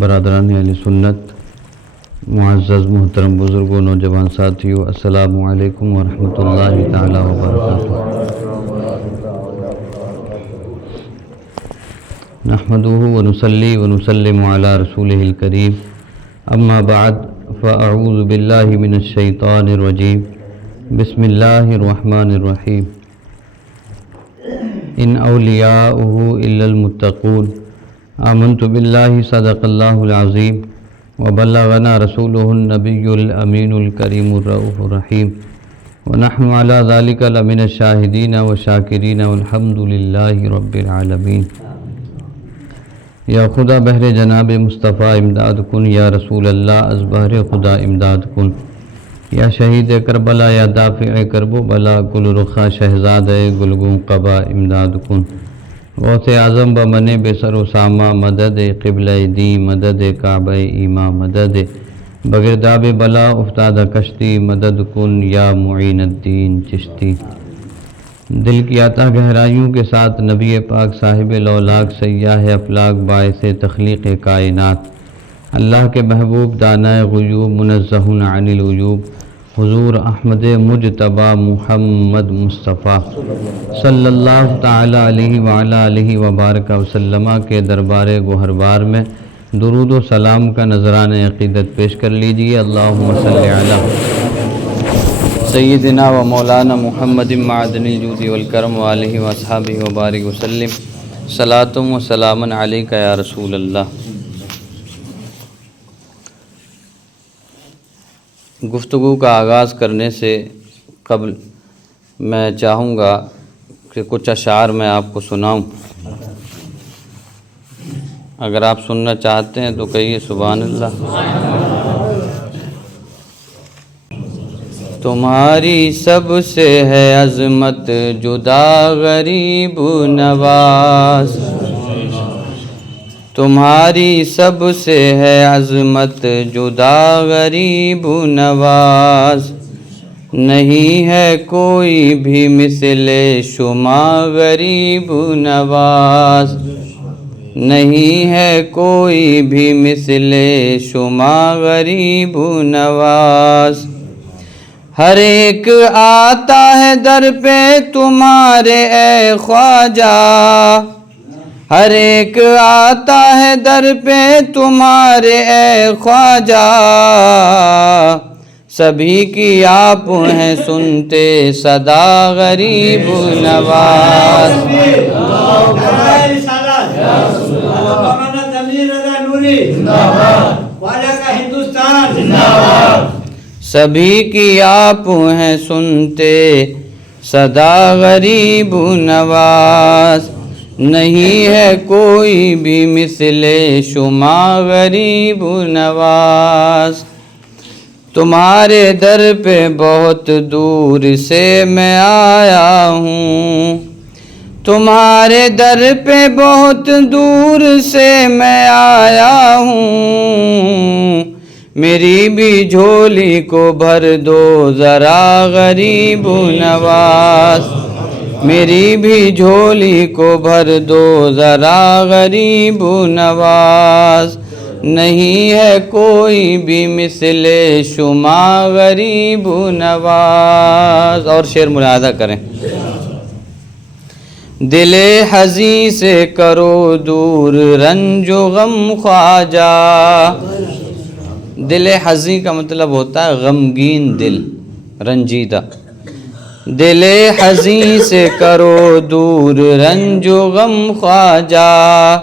برادران اہل سنت، معزز محترم بزرگوں، نوجوان ساتھیوں، السلام علیکم ورحمۃ اللہ تعالی وبرکاتہ۔ نحمدہ ونصلی ونسلم علی رسولہ الکریم، اما بعد فاعوذ باللہ من الشیطان الرجیم، بسم اللہ الرحمن الرحیم۔ ان اولیاؤہ الا المتقون، آمنت باللہ صدق اللہ العظیم وبلغنا رسولہ النبی الامین الکریم الرؤوف الرحیم، ونحن علی ذلک لمن الشاہدین والشاکرین والحمد للہ رب العالمین۔ یا خدا بہر جناب مصطفیٰ امداد کن، یا رسول اللہ از بہر خدا امداد کن، یا شہید کربلا یا دافع کرب و بلا، گل رخا شہزاد گلگوں قبا امداد کن۔ غوث اعظم بمن بے سر و سامہ مدد، قبلہ دی مدد، کعبہ ایما مدد، بگرداب بلا افتادہ کشتی مدد کن، یا معین الدین چشتی۔ دل کی عطا گہرائیوں کے ساتھ نبی پاک صاحب لولاک سیاح افلاک باعث تخلیق کائنات، اللہ کے محبوب دانائے غیوب منزہ عن العیوب، حضور احمد مجتبی محمد مصطفیٰ صلی اللہ تعالی علیہ وعلی آلہ وبارک وسلم کے دربار گوہربار میں درود و سلام کا نذران عقیدت پیش کر لیجیے۔ اللہم صلی علی سیدنا و مولانا محمد معدن الجود والکرم وآلہ واصحابہ وبارک وسلم، صلاۃ و سلام علیک یا رسول اللہ۔ گفتگو کا آغاز کرنے سے قبل میں چاہوں گا کہ کچھ اشعار میں آپ کو سناؤں۔ اگر آپ سننا چاہتے ہیں تو کہیے سبحان اللہ۔ تمہاری سب سے ہے عظمت جدا غریب نواز، تمہاری سب سے ہے عظمت جدا غریب نواز، نہیں ہے کوئی بھی مثل شما غریب نواز، نہیں ہے کوئی بھی مثل شما غریب نواز۔ ہر ایک آتا ہے در پہ تمہارے اے خواجہ، ہر ایک آتا ہے در پہ تمہارے اے خواجہ، سبھی کی آپ ہیں سنتے صدا غریب نواز۔ سبھی کی آپ ہیں سنتے صدا غریب نواز، نہیں ہے کوئی بھی مثل شما غریب نواز۔ تمہارے در پہ بہت دور سے میں آیا ہوں، تمہارے در پہ بہت دور سے میں آیا ہوں، میری بھی جھولی کو بھر دو ذرا غریب نواز، میری بھی جھولی کو بھر دو ذرا غریب نواز، نہیں ہے کوئی بھی مثل شما غریب نواز۔ اور شعر ملاحظہ کریں۔ دل حزیں سے کرو دور رنج و غم خواجہ، دل حزیں کا مطلب ہوتا ہے غمگین دل، رنجیدہ۔ دل حزیں سے کرو دور رنج و غم خواجہ،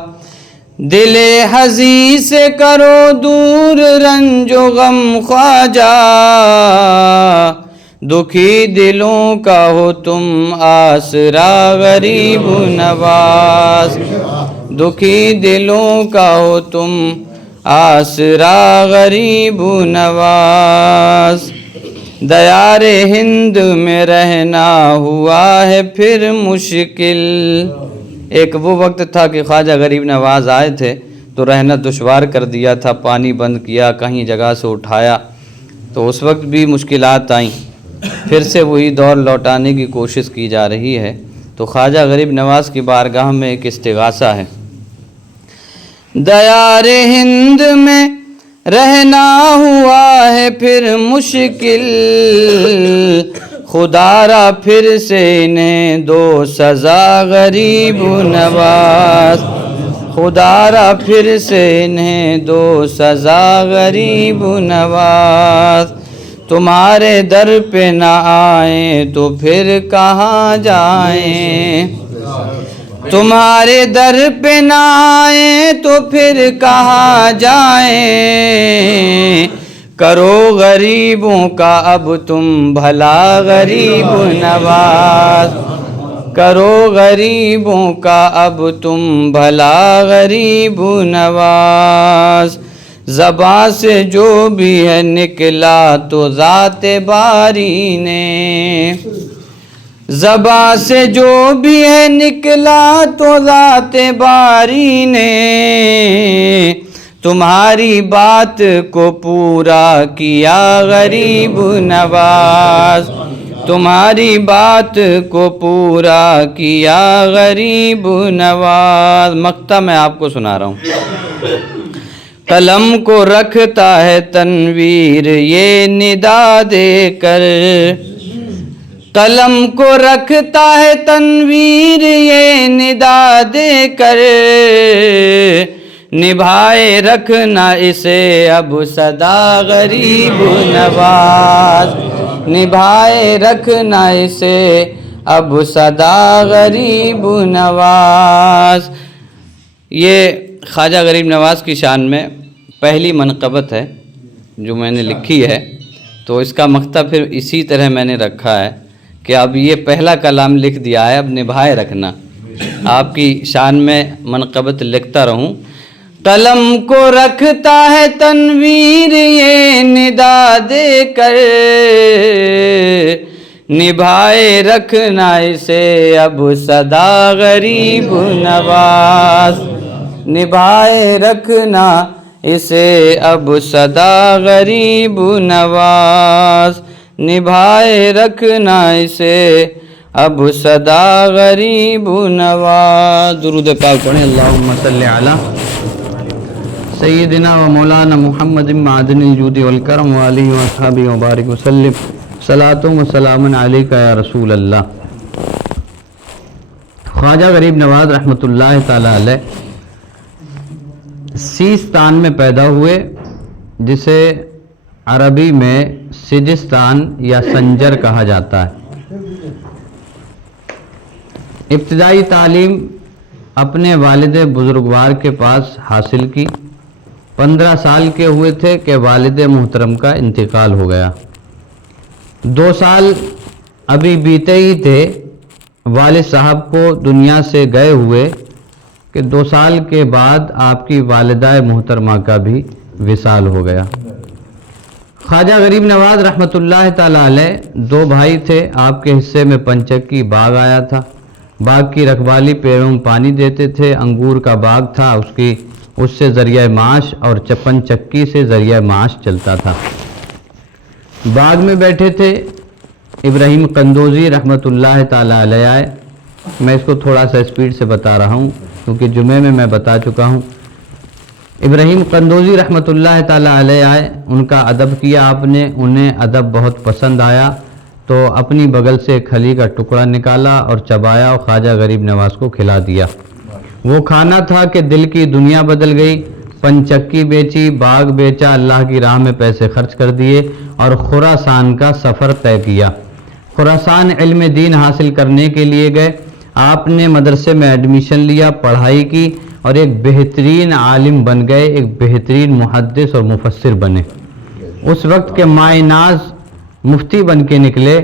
دل حزیں سے کرو دور رنج و غم خواجہ، دکھی دلوں کا ہو تم آسرا غریب نواز، دکھی دلوں کا ہو تم آسرا غریب نواز۔ دیار ہند میں رہنا ہوا ہے پھر مشکل، ایک وہ وقت تھا کہ خواجہ غریب نواز آئے تھے تو رہنا دشوار کر دیا تھا، پانی بند کیا، کہیں جگہ سے اٹھایا تو اس وقت بھی مشکلات آئیں، پھر سے وہی دور لوٹانے کی کوشش کی جا رہی ہے۔ تو خواجہ غریب نواز کی بارگاہ میں ایک استغاثہ ہے۔ دیار ہند میں رہنا ہوا ہے پھر مشکل، خدا را پھر سے انہیں دو سزا غریب نواز، خدا را پھر سے انہیں دو سزا غریب نواز، تمہارے در پہ نہ آئیں تو پھر کہاں جائیں، تمہارے در پہ نہ آئیں تو پھر کہاں جائیں، کرو غریبوں کا اب تم بھلا غریب نواز، کرو غریبوں کا اب تم بھلا غریب نواز، زباں سے جو بھی ہے نکلا تو ذات باری نے، زباں سے جو بھی ہے نکلا تو ذات باری نے، تمہاری بات کو پورا کیا غریب نواز، تمہاری بات کو پورا کیا غریب نواز۔ مقطع میں آپ کو سنا رہا ہوں۔ قلم کو رکھتا ہے تنویر یہ ندا دے کر، قلم کو رکھتا ہے تنویر یہ ندا دے کر، نبھائے رکھنا اسے اب صدا غریب نواز، نبھائے رکھنا اسے اب صدا غریب نواز۔ یہ خواجہ غریب نواز کی شان میں پہلی منقبت ہے جو میں نے لکھی ہے، تو اس کا مقطع پھر اسی طرح میں نے رکھا ہے کہ اب یہ پہلا کلام لکھ دیا ہے، اب نبھائے رکھنا، آپ کی شان میں منقبت لکھتا رہوں۔ قلم کو رکھتا ہے تنویر یہ ندا دے کر، نبھائے رکھنا اسے اب صدا غریب نواز، نبھائے رکھنا اسے اب صدا غریب نواز، نبھائے رکھنا اسے اب صدا غریب نواز۔ درود پاک پڑھیں۔ اللہم صلی علی سیدنا و مولانا محمد معدن الجود والکرم وآلہ واصحابہ وبارک وسلم، صلاۃ و سلام علیکہ یا رسول اللہ۔ خواجہ غریب نواز رحمۃ اللہ تعالی علیہ سیستان میں پیدا ہوئے، جسے عربی میں سجستان یا سنجر کہا جاتا ہے۔ ابتدائی تعلیم اپنے والد بزرگوار کے پاس حاصل کی۔ 15 سال کے ہوئے تھے کہ والد محترم کا انتقال ہو گیا۔ 2 سال ابھی بیتے ہی تھے والد صاحب کو دنیا سے گئے ہوئے کہ 2 سال کے بعد آپ کی والدہ محترمہ کا بھی وصال ہو گیا۔ خواجہ غریب نواز رحمۃ اللہ تعالی علیہ 2 بھائی تھے۔ آپ کے حصے میں پنچکی باغ آیا تھا، باغ کی رکھوالی پیڑوں میں پانی دیتے تھے، انگور کا باغ تھا، اس سے ذریعہ معاش اور چپن چکی سے ذریعہ معاش چلتا تھا۔ باغ میں بیٹھے تھے، ابراہیم قندوزی رحمۃ اللہ تعالی علیہ آئے۔ میں اس کو تھوڑا سا اسپیڈ سے بتا رہا ہوں کیونکہ جمعے میں بتا چکا ہوں۔ ابراہیم قندوزی رحمۃ اللہ تعالی علیہ آئے، ان کا ادب کیا آپ نے، انہیں ادب بہت پسند آیا تو اپنی بغل سے کھلی کا ٹکڑا نکالا اور چبایا اور خواجہ غریب نواز کو کھلا دیا۔ وہ کھانا تھا کہ دل کی دنیا بدل گئی۔ پنچکی بیچی، باغ بیچا، اللہ کی راہ میں پیسے خرچ کر دیے اور خراسان کا سفر طے کیا۔ خراسان علم دین حاصل کرنے کے لیے گئے۔ آپ نے مدرسے میں ایڈمیشن لیا، پڑھائی کی اور ایک بہترین عالم بن گئے، ایک بہترین محدث اور مفسر بنے۔ اس وقت کے مائے ناز مفتی بن کے نکلے۔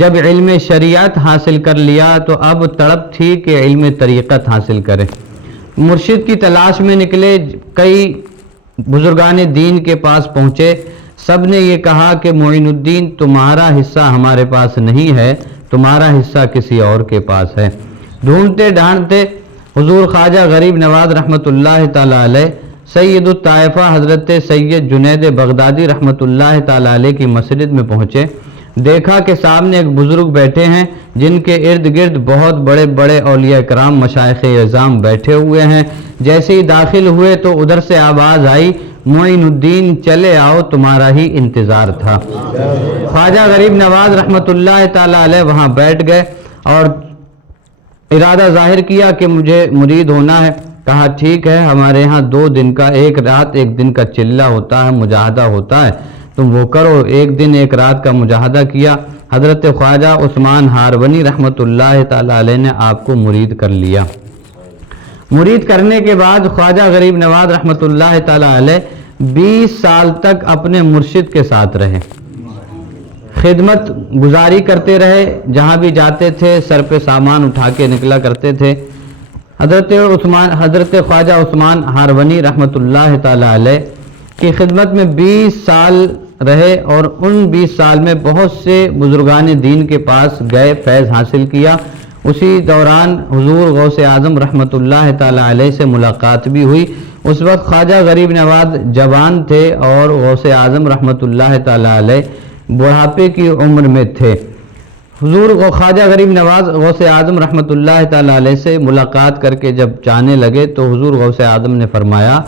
جب علم شریعت حاصل کر لیا تو اب تڑپ تھی کہ علم طریقت حاصل کرے۔ مرشد کی تلاش میں نکلے، کئی بزرگان دین کے پاس پہنچے، سب نے یہ کہا کہ معین الدین تمہارا حصہ ہمارے پاس نہیں ہے، تمہارا حصہ کسی اور کے پاس ہے۔ ڈھونڈتے ڈھانڈتے حضور خواجہ غریب نواز رحمۃ اللہ تعالی علیہ سید الطائفہ حضرت سید جنید بغدادی رحمۃ اللہ تعالی علیہ کی مسجد میں پہنچے۔ دیکھا کہ سامنے ایک بزرگ بیٹھے ہیں جن کے ارد گرد بہت بڑے بڑے اولیاء کرام مشائخ اعظام بیٹھے ہوئے ہیں۔ جیسے ہی داخل ہوئے تو ادھر سے آواز آئی، معین الدین چلے آؤ، تمہارا ہی انتظار تھا۔ خواجہ غریب نواز رحمۃ اللہ تعالی علیہ وہاں بیٹھ گئے اور ارادہ ظاہر کیا کہ مجھے مرید ہونا ہے۔ کہا ٹھیک ہے، ہمارے ہاں 2 دن کا، ایک رات ایک دن کا چلہ ہوتا ہے، مجاہدہ ہوتا ہے، تم وہ کرو۔ ایک دن ایک رات کا مجاہدہ کیا۔ حضرت خواجہ عثمان ہارونی رحمۃ اللہ تعالی علیہ نے آپ کو مرید کر لیا۔ مرید کرنے کے بعد خواجہ غریب نواز رحمۃ اللہ تعالی علیہ 20 سال تک اپنے مرشد کے ساتھ رہے، خدمت گزاری کرتے رہے، جہاں بھی جاتے تھے سر پہ سامان اٹھا کے نکلا کرتے تھے۔ حضرت خواجہ عثمان ہارونی رحمۃ اللہ تعالی علیہ کی خدمت میں 20 سال رہے اور ان 20 سال میں بہت سے بزرگان دین کے پاس گئے، فیض حاصل کیا۔ اسی دوران حضور غوث اعظم رحمۃ اللہ تعالی علیہ سے ملاقات بھی ہوئی۔ اس وقت خواجہ غریب نواز جوان تھے اور غوث اعظم رحمۃ اللہ تعالی علیہ بڑھاپے کی عمر میں تھے۔ حضور خواجہ غریب نواز غوث اعظم رحمۃ اللہ تعالی علیہ سے ملاقات کر کے جب جانے لگے تو حضور غوث اعظم نے فرمایا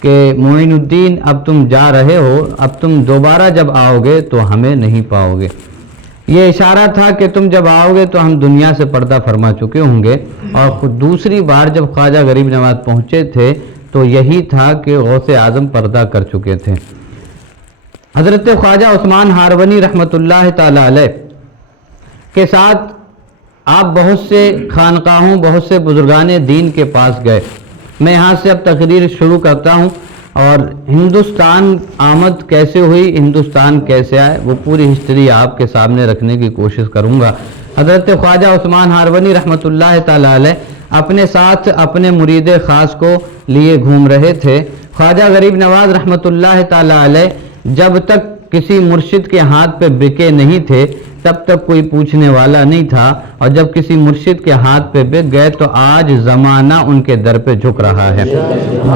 کہ معین الدین اب تم جا رہے ہو، اب تم دوبارہ جب آؤ گے تو ہمیں نہیں پاؤ گے۔ یہ اشارہ تھا کہ تم جب آؤ گے تو ہم دنیا سے پردہ فرما چکے ہوں گے، اور خود دوسری بار جب خواجہ غریب نواز پہنچے تھے تو یہی تھا کہ غوث اعظم پردہ کر چکے تھے۔ حضرت خواجہ عثمان ہارونی رحمۃ اللہ تعالی علیہ کے ساتھ آپ بہت سے خانقاہوں، بہت سے بزرگان دین کے پاس گئے۔ میں یہاں سے اب تقریر شروع کرتا ہوں اور ہندوستان آمد کیسے ہوئی، ہندوستان کیسے آئے، وہ پوری ہسٹری آپ کے سامنے رکھنے کی کوشش کروں گا۔ حضرت خواجہ عثمان ہارونی رحمۃ اللہ تعالی علیہ اپنے ساتھ اپنے مرید خاص کو لیے گھوم رہے تھے۔ خواجہ غریب نواز رحمۃ اللہ تعالی علیہ جب تک کسی مرشد کے ہاتھ پہ بکے نہیں تھے تب تک کوئی پوچھنے والا نہیں تھا، اور جب کسی مرشد کے ہاتھ پہ بک گئے تو آج زمانہ ان کے در پہ جھک رہا ہے۔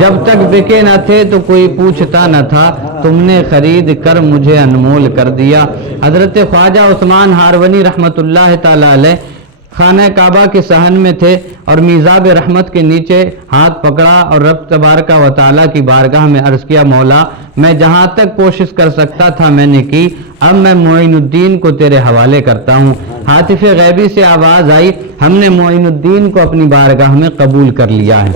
جب تک بکے نہ تھے تو کوئی پوچھتا نہ تھا، تم نے خرید کر مجھے انمول کر دیا۔ حضرت خواجہ عثمان ہارونی رحمۃ اللہ تعالی علیہ خانہ کعبہ کے صحن میں تھے اور میزاب رحمت کے نیچے ہاتھ پکڑا اور رب تبارک و تعالیٰ کی بارگاہ میں عرض کیا، مولا میں جہاں تک کوشش کر سکتا تھا میں نے کی، اب میں معین الدین کو تیرے حوالے کرتا ہوں۔ ہاتف غیبی سے آواز آئی، ہم نے معین الدین کو اپنی بارگاہ میں قبول کر لیا ہے۔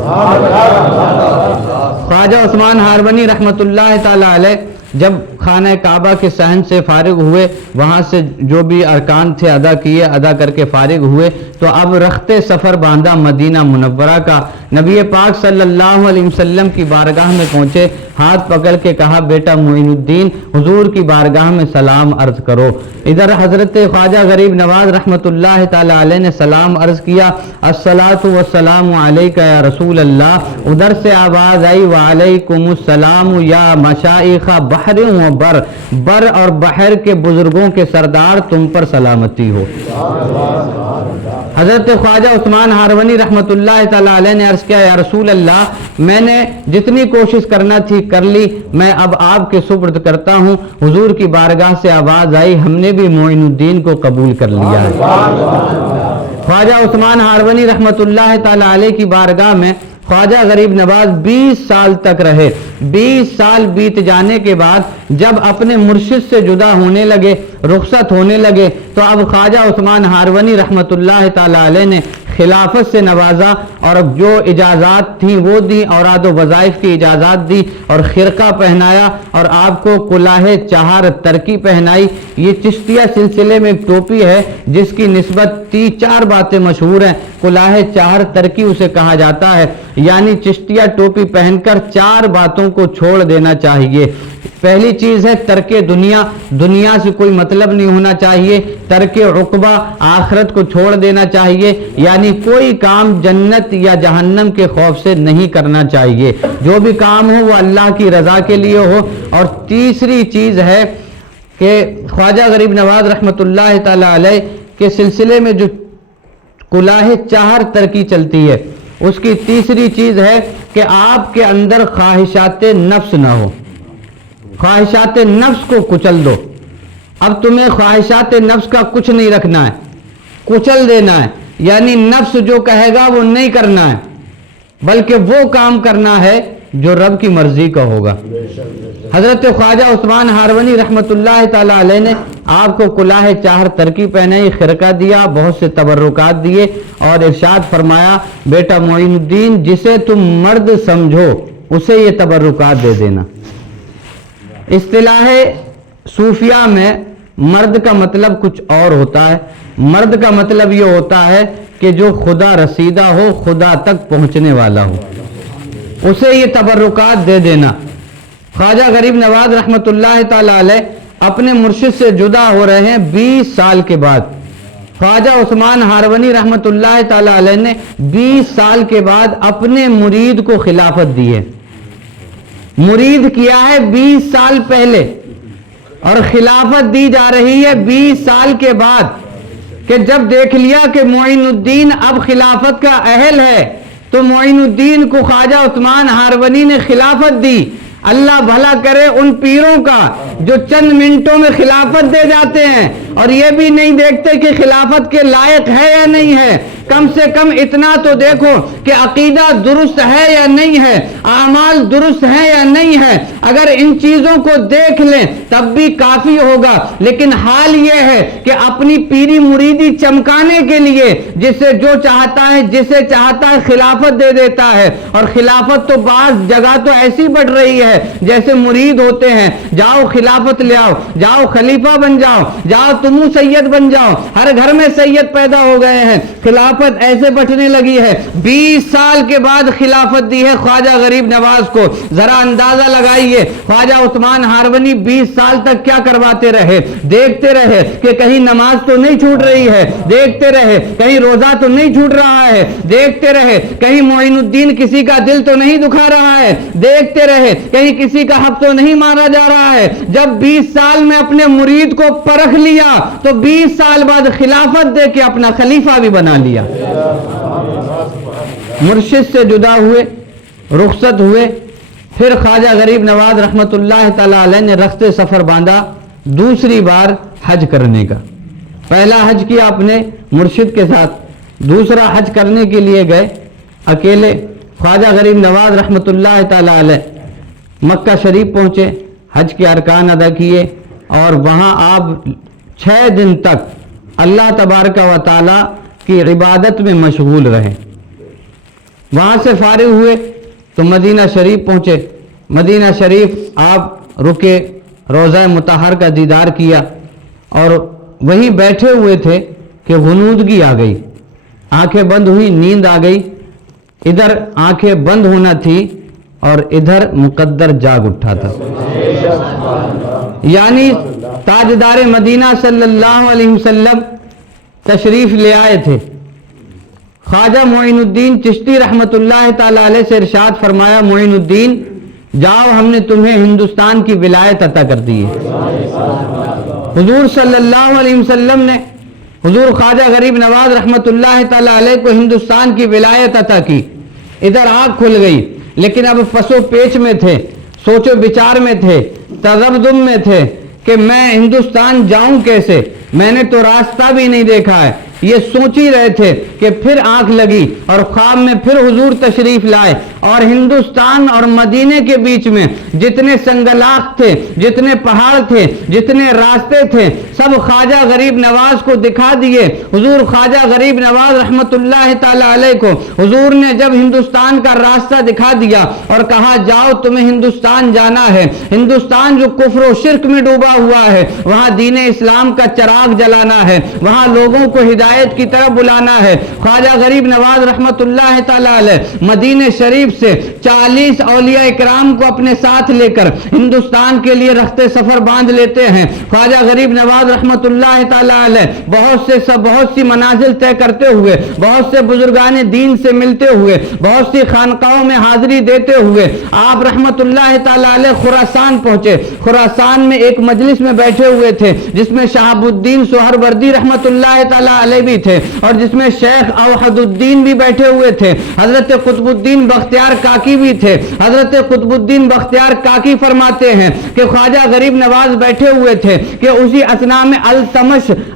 خواجہ عثمان ہارونی رحمۃ اللہ تعالی علیہ جب خانہ کعبہ کے صحن سے فارغ ہوئے، وہاں سے جو بھی ارکان تھے ادا کیے، ادا کر کے فارغ ہوئے تو اب رخت سفر باندھا مدینہ منورہ کا، نبی پاک صلی اللہ علیہ وسلم کی بارگاہ میں پہنچے، ہاتھ پکڑ کے کہا، بیٹا معین الدین حضور کی بارگاہ میں سلام عرض کرو۔ ادھر حضرت خواجہ غریب نواز رحمۃ اللہ تعالی علیہ نے سلام عرض کیا، الصلاۃ والسلام علیک یا رسول اللہ۔ ادھر سے آواز آئی، وعلیکم السلام یا مشائخ بحر و بر، بر اور بحر کے بزرگوں کے سردار تم پر سلامتی ہو۔ حضرت خواجہ عثمان ہارونی رحمۃ اللہ تعالی علیہ نے عرض کیا، یا رسول اللہ میں نے جتنی کوشش کرنا تھی کر لی، میں اب آپ کے سپرد کرتا ہوں۔ حضور کی بارگاہ سے آواز آئی، ہم نے بھی معین الدین کو قبول کر لیا ہے۔ خواجہ عثمان ہارونی رحمۃ اللہ تعالی علیہ کی بارگاہ میں خواجہ غریب نواز 20 سال تک رہے۔ 20 سال بیت جانے کے بعد جب اپنے مرشد سے جدا ہونے لگے، رخصت ہونے لگے، تو اب خواجہ عثمان ہارونی رحمۃ اللہ تعالی علیہ نے خلافت سے نوازا اور اب جو اجازات تھیں وہ دی، اوراد و وظائف کی اجازات دی اور خرقہ پہنایا اور آپ کو کلاه چہار ترکی پہنائی۔ یہ چشتیہ سلسلے میں ایک ٹوپی ہے جس کی نسبت 4 باتیں مشہور ہیں۔ کلاه چہار ترکی اسے کہا جاتا ہے، یعنی چشتیہ ٹوپی پہن کر 4 باتوں کو چھوڑ دینا چاہیے۔ پہلی چیز ہے ترک دنیا، دنیا سے کوئی مطلب نہیں ہونا چاہیے۔ ترک عقبہ، آخرت کو چھوڑ دینا چاہیے، یعنی کوئی کام جنت یا جہنم کے خوف سے نہیں کرنا چاہیے، جو بھی کام ہو وہ اللہ کی رضا کے لیے ہو۔ اور تیسری چیز ہے کہ خواجہ غریب نواز رحمۃ اللہ تعالی علیہ کے سلسلے میں جو کلاه چہار ترکی چلتی ہے، اس کی تیسری چیز ہے کہ آپ کے اندر خواہشات نفس نہ ہو، خواہشات نفس کو کچل دو۔ اب تمہیں خواہشات نفس کا کچھ نہیں رکھنا ہے، کچل دینا ہے، یعنی نفس جو کہے گا وہ نہیں کرنا ہے، بلکہ وہ کام کرنا ہے جو رب کی مرضی کا ہوگا۔ حضرت خواجہ عثمان ہارونی رحمۃ اللہ تعالی علیہ نے آپ کو کلاه چہر ترکی پہنائی، خرقہ دیا، بہت سے تبرکات دیے اور ارشاد فرمایا بیٹا معین الدین جسے تم مرد سمجھو اسے یہ تبرکات دے دینا۔ اصطلاح صوفیہ میں مرد کا مطلب کچھ اور ہوتا ہے، مرد کا مطلب یہ ہوتا ہے کہ جو خدا رسیدہ ہو، خدا تک پہنچنے والا ہو، اسے یہ تبرکات دے دینا۔ خواجہ غریب نواز رحمۃ اللہ تعالی علیہ اپنے مرشد سے جدا ہو رہے ہیں 20 سال کے بعد۔ خواجہ عثمان ہارونی رحمۃ اللہ تعالی علیہ نے 20 سال کے بعد اپنے مرید کو خلافت دی ہے۔ مرید کیا ہے 20 سال پہلے اور خلافت دی جا رہی ہے 20 سال کے بعد، کہ جب دیکھ لیا کہ معین الدین اب خلافت کا اہل ہے تو معین الدین کو خواجہ عثمان ہارونی نے خلافت دی۔ اللہ بھلا کرے ان پیروں کا جو چند منٹوں میں خلافت دے جاتے ہیں اور یہ بھی نہیں دیکھتے کہ خلافت کے لائق ہے یا نہیں ہے۔ کم سے کم اتنا تو دیکھو کہ عقیدہ درست ہے یا نہیں ہے، اعمال درست ہے یا نہیں ہے۔ اگر ان چیزوں کو دیکھ لیں تب بھی کافی ہوگا، لیکن حال یہ ہے کہ اپنی پیری مریدی چمکانے کے لیے جسے جو چاہتا ہے جسے چاہتا ہے خلافت دے دیتا ہے۔ اور خلافت تو بعض جگہ تو ایسی بڑھ رہی ہے جیسے مرید ہوتے ہیں، جاؤ خلافت لے آؤ، جاؤ خلیفہ بن جاؤ، جاؤ تم سید بن جاؤ، ہر گھر میں سید پیدا ہو گئے ہیں، خلافت ایسے بٹنے لگی ہے۔ 20 سال کے بعد خلافت دی ہے خواجہ غریب نواز کو۔ ذرا اندازہ لگائیے خواجہ عثمان ہارونی 20 سال تک کیا کرواتے رہے، دیکھتے رہے کہ کہیں نماز تو نہیں چھوٹ رہی ہے، دیکھتے رہے کہیں روزہ تو نہیں چھوٹ رہا ہے، دیکھتے رہے کہیں معین الدین کسی کا دل تو نہیں دکھا رہا ہے، دیکھتے رہے کہیں کسی کا حق تو نہیں مارا جا رہا ہے۔ جب 20 سال میں اپنے مرید کو پرکھ لیا تو 20 سال بعد خلافت دے کے اپنا خلیفہ بھی بنا لیا۔ مرشد سے جدا ہوئے، رخصت ہوئے، پھر خواجہ غریب نواز رحمۃ اللہ تعالی علیہ نے رخت سفر باندھا دوسری بار حج کرنے کا۔ پہلا حج کیا اپنے مرشد کے ساتھ، دوسرا حج کرنے کے لیے گئے اکیلے۔ خواجہ غریب نواز رحمۃ اللہ تعالی علیہ مکہ شریف پہنچے، حج کے ارکان ادا کیے اور وہاں آپ 6 دن تک اللہ تبارک و تعالی کی عبادت میں مشغول رہے۔ وہاں سے فارغ ہوئے تو مدینہ شریف پہنچے، مدینہ شریف آپ رکے، روضہ مطہر کا دیدار کیا اور وہیں بیٹھے ہوئے تھے کہ غنودگی آ گئی، آنکھیں بند ہوئی، نیند آ گئی۔ ادھر آنکھیں بند ہونا تھی اور ادھر مقدر جاگ اٹھا تھا، یعنی تاجدار مدینہ صلی اللہ علیہ وسلم تشریف لے آئے تھے۔ خواجہ معین الدین چشتی رحمت اللہ تعالی علیہ سے ارشاد فرمایا معین الدین جاؤ ہم نے تمہیں ہندوستان کی ولایت عطا کر دی ہے۔ حضور صلی اللہ علیہ وسلم نے حضور خواجہ غریب نواز رحمت اللہ تعالی علیہ کو ہندوستان کی ولایت عطا کی۔ ادھر آنکھ کھل گئی، لیکن اب پس و پیچ میں تھے، سوچ و بچار میں تھے، تذبذب میں تھے کہ میں ہندوستان جاؤں کیسے، میں نے تو راستہ بھی نہیں دیکھا ہے۔ یہ سوچ ہی رہے تھے کہ پھر آنکھ لگی اور خواب میں پھر حضور تشریف لائے اور ہندوستان اور مدینے کے بیچ میں جتنے سنگلاخ تھے، جتنے پہاڑ تھے، جتنے راستے تھے، سب خواجہ غریب نواز کو دکھا دیے۔ حضور خواجہ غریب نواز رحمت اللہ تعالی علیہ کو حضور نے جب ہندوستان کا راستہ دکھا دیا اور کہا جاؤ تمہیں ہندوستان جانا ہے، ہندوستان جو کفر و شرک میں ڈوبا ہوا ہے وہاں دین اسلام کا چراغ جلانا ہے، وہاں لوگوں کو ہدایت کی طرف بلانا ہے۔ خواجہ غریب نواز رحمت اللہ تعالی علیہ مدینہ شریف سے 40 اولیاء اکرام کو اپنے ساتھ لے کر ہندوستان کے لیے رخت سفر باندھ لیتے ہیں۔ خواجہ غریب نواز رحمت اللہ تعالی علیہ بہت سی منازل طے کرتے ہوئے، بہت سے بزرگان دین سے ملتے ہوئے، بہت سی خانقاہوں میں حاضری دیتے ہوئے آپ رحمت اللہ تعالی علیہ خراسان پہنچے۔ خراسان میں ایک مجلس میں بیٹھے ہوئے تھے جس میں شہاب الدین سہروردی رحمت اللہ تعالی علیہ والے بھی تھے اور جس میں شیخ اوحد الدین بھی بیٹھے ہوئے تھے، حضرت قطب الدین بختیار کاکی بھی تھے۔ حضرت قطب الدین بختیار کاکی فرماتے ہیں کہ خواجہ غریب نواز بیٹھے ہوئے تھے کہ اسی اثناء میں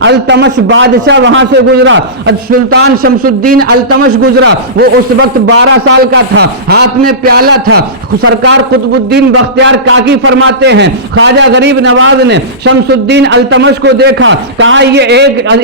التمش بادشاہ وہاں سے گزرا، سلطان شمس الدین التمش گزرا، وہ اس وقت 12 سال کا تھا، ہاتھ میں پیالہ تھا۔ سرکار قطب الدین بختیار کاکی فرماتے ہیں خواجہ غریب نواز نے شمس الدین التمش کو دیکھا، کہا یہ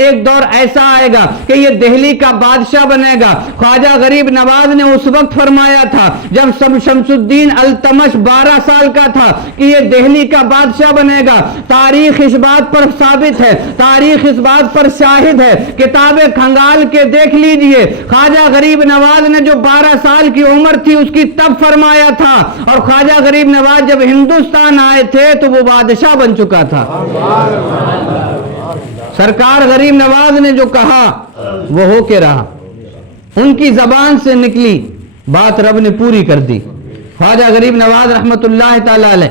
ایک دور ایسا آئے گا کہ یہ دہلی کا بادشاہ بنے گا۔ خواجہ غریب نواز نے اس وقت فرمایا تھا جب شمس الدین التمش 12 سال کا تھا کہ یہ دہلی کا بادشاہ بنے گا۔ تاریخ اس بات پر ثابت ہے، تاریخ اس بات پر شاہد ہے، کتابیں کھنگال کے دیکھ لیجئے، خواجہ غریب نواز نے جو 12 سال کی عمر تھی اس کی تب فرمایا تھا، اور خواجہ غریب نواز جب ہندوستان آئے تھے تو وہ بادشاہ بن چکا تھا۔ سرکار غریب نواز نے جو کہا وہ ہو کے رہا، ان کی زبان سے نکلی بات رب نے پوری کر دی۔ خواجہ غریب نواز رحمت اللہ تعالی علیہ،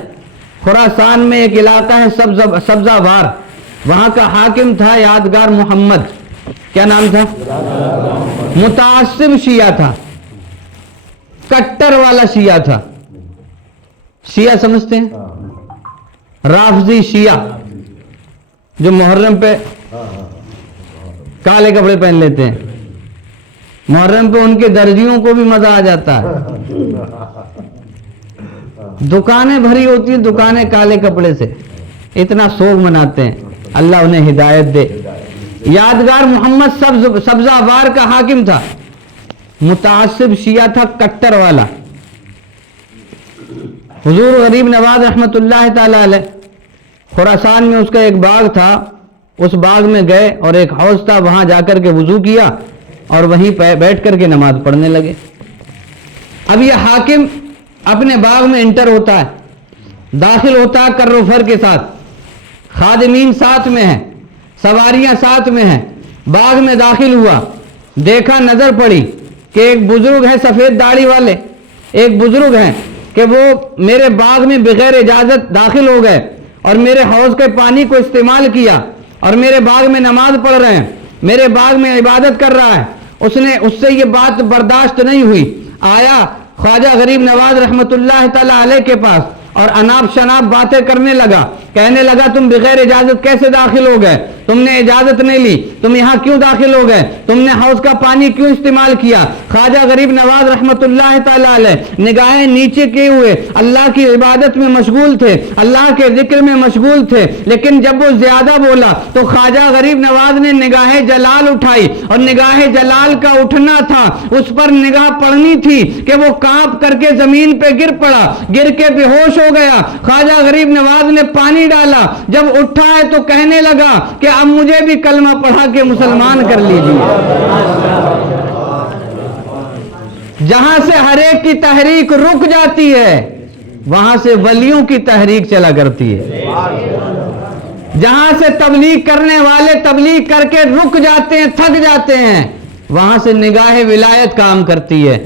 خراسان میں ایک علاقہ ہے سبزہ وار، وہاں کا حاکم تھا یادگار محمد، کیا نام تھا؟ متعصب شیعہ تھا، کٹر والا شیعہ تھا۔ شیعہ سمجھتے ہیں؟ رافضی شیعہ جو محرم پہ کالے کپڑے پہن لیتے ہیں، محرم پہ ان کے درجیوں کو بھی مزہ آ جاتا ہے، دکانیں بھری ہوتی ہیں، دکانیں کالے کپڑے سے، اتنا سوگ مناتے ہیں، اللہ انہیں ہدایت دے۔ یادگار محمد سبزہ وار کا حاکم تھا، متعصب شیعہ تھا، کٹر والا۔ حضور غریب نواز رحمت اللہ تعالی علیہ، خراسان میں اس کا ایک باغ تھا، اس باغ میں گئے اور ایک حوض تھا، وہاں جا کر کے وضو کیا اور وہیں بیٹھ کر کے نماز پڑھنے لگے۔ اب یہ حاکم اپنے باغ میں انٹر ہوتا ہے، داخل ہوتا ہے کر و فر کے ساتھ، خادمین ساتھ میں ہیں، سواریاں ساتھ میں ہیں، باغ میں داخل ہوا، دیکھا، نظر پڑی کہ ایک بزرگ ہے سفید داڑھی والے، ایک بزرگ ہیں کہ وہ میرے باغ میں بغیر اجازت داخل ہو گئے اور میرے حوض کے پانی کو استعمال کیا اور میرے باغ میں نماز پڑھ رہے ہیں، میرے باغ میں عبادت کر رہا ہے۔ اس سے یہ بات برداشت نہیں ہوئی، آیا خواجہ غریب نواز رحمت اللہ تعالی علیہ کے پاس اور اناب شناب باتیں کرنے لگا، کہنے لگا تم بغیر اجازت کیسے داخل ہو گئے، تم نے اجازت نہیں لی، تم یہاں کیوں داخل ہو گئے، تم نے حوض کا پانی کیوں استعمال کیا؟ خواجہ غریب نواز رحمت اللہ تعالی علیہ نگاہیں نیچے کیے ہوئے اللہ کی عبادت میں مشغول تھے، اللہ کے ذکر میں مشغول تھے، لیکن جب وہ زیادہ بولا تو خواجہ غریب نواز نے نگاہ جلال اٹھائی، اور نگاہ جلال کا اٹھنا تھا، اس پر نگاہ پڑنی تھی کہ وہ کانپ کر کے زمین پہ گر پڑا، گر کے بے ہوش ہو گیا۔ خواجہ غریب نواز نے پانی ڈالا، جب اٹھا ہے تو کہنے لگا کہ اب مجھے بھی کلمہ پڑھا کے مسلمان کر لیجیے۔ جہاں سے ہر ایک کی تحریک رک جاتی ہے وہاں سے ولیوں کی تحریک چلا کرتی ہے۔ جہاں سے تبلیغ کرنے والے تبلیغ کر کے رک جاتے ہیں، تھک جاتے ہیں، وہاں سے نگاہ ولایت کام کرتی ہے۔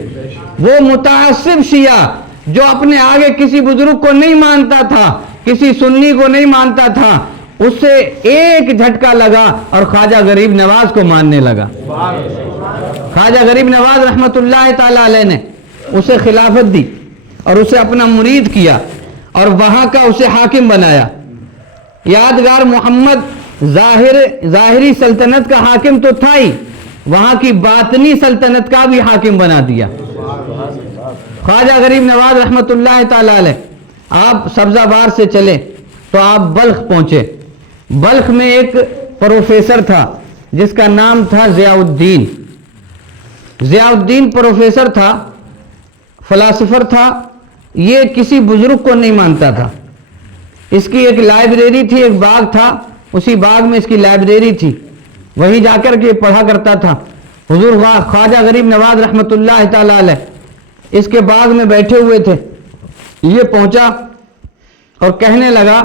وہ متعصب شیعہ جو اپنے آگے کسی بزرگ کو نہیں مانتا تھا، کسی سنی کو نہیں مانتا تھا، اس سے ایک جھٹکا لگا اور خواجہ غریب نواز کو ماننے لگا۔ خواجہ غریب نواز رحمت اللہ تعالی علیہ نے اسے خلافت دی اور اسے اپنا مرید کیا اور وہاں کا اسے حاکم بنایا۔ یادگار محمد ظاہری سلطنت کا حاکم تو تھا ہی، وہاں کی باطنی سلطنت کا بھی حاکم بنا دیا۔ خواجہ غریب نواز رحمت اللہ تعالی علیہ آپ سبزہ بار سے چلے تو آپ بلخ پہنچے۔ بلخ میں ایک پروفیسر تھا جس کا نام تھا ضیاء الدین۔ ضیاء الدین پروفیسر تھا، فلاسفر تھا، یہ کسی بزرگ کو نہیں مانتا تھا۔ اس کی ایک لائبریری تھی، ایک باغ تھا، اسی باغ میں اس کی لائبریری تھی، وہیں جا کر کے پڑھا کرتا تھا۔ حضور خواجہ غریب نواز رحمت اللہ تعالی علیہ اس کے باغ میں بیٹھے ہوئے تھے، یہ پہنچا اور کہنے لگا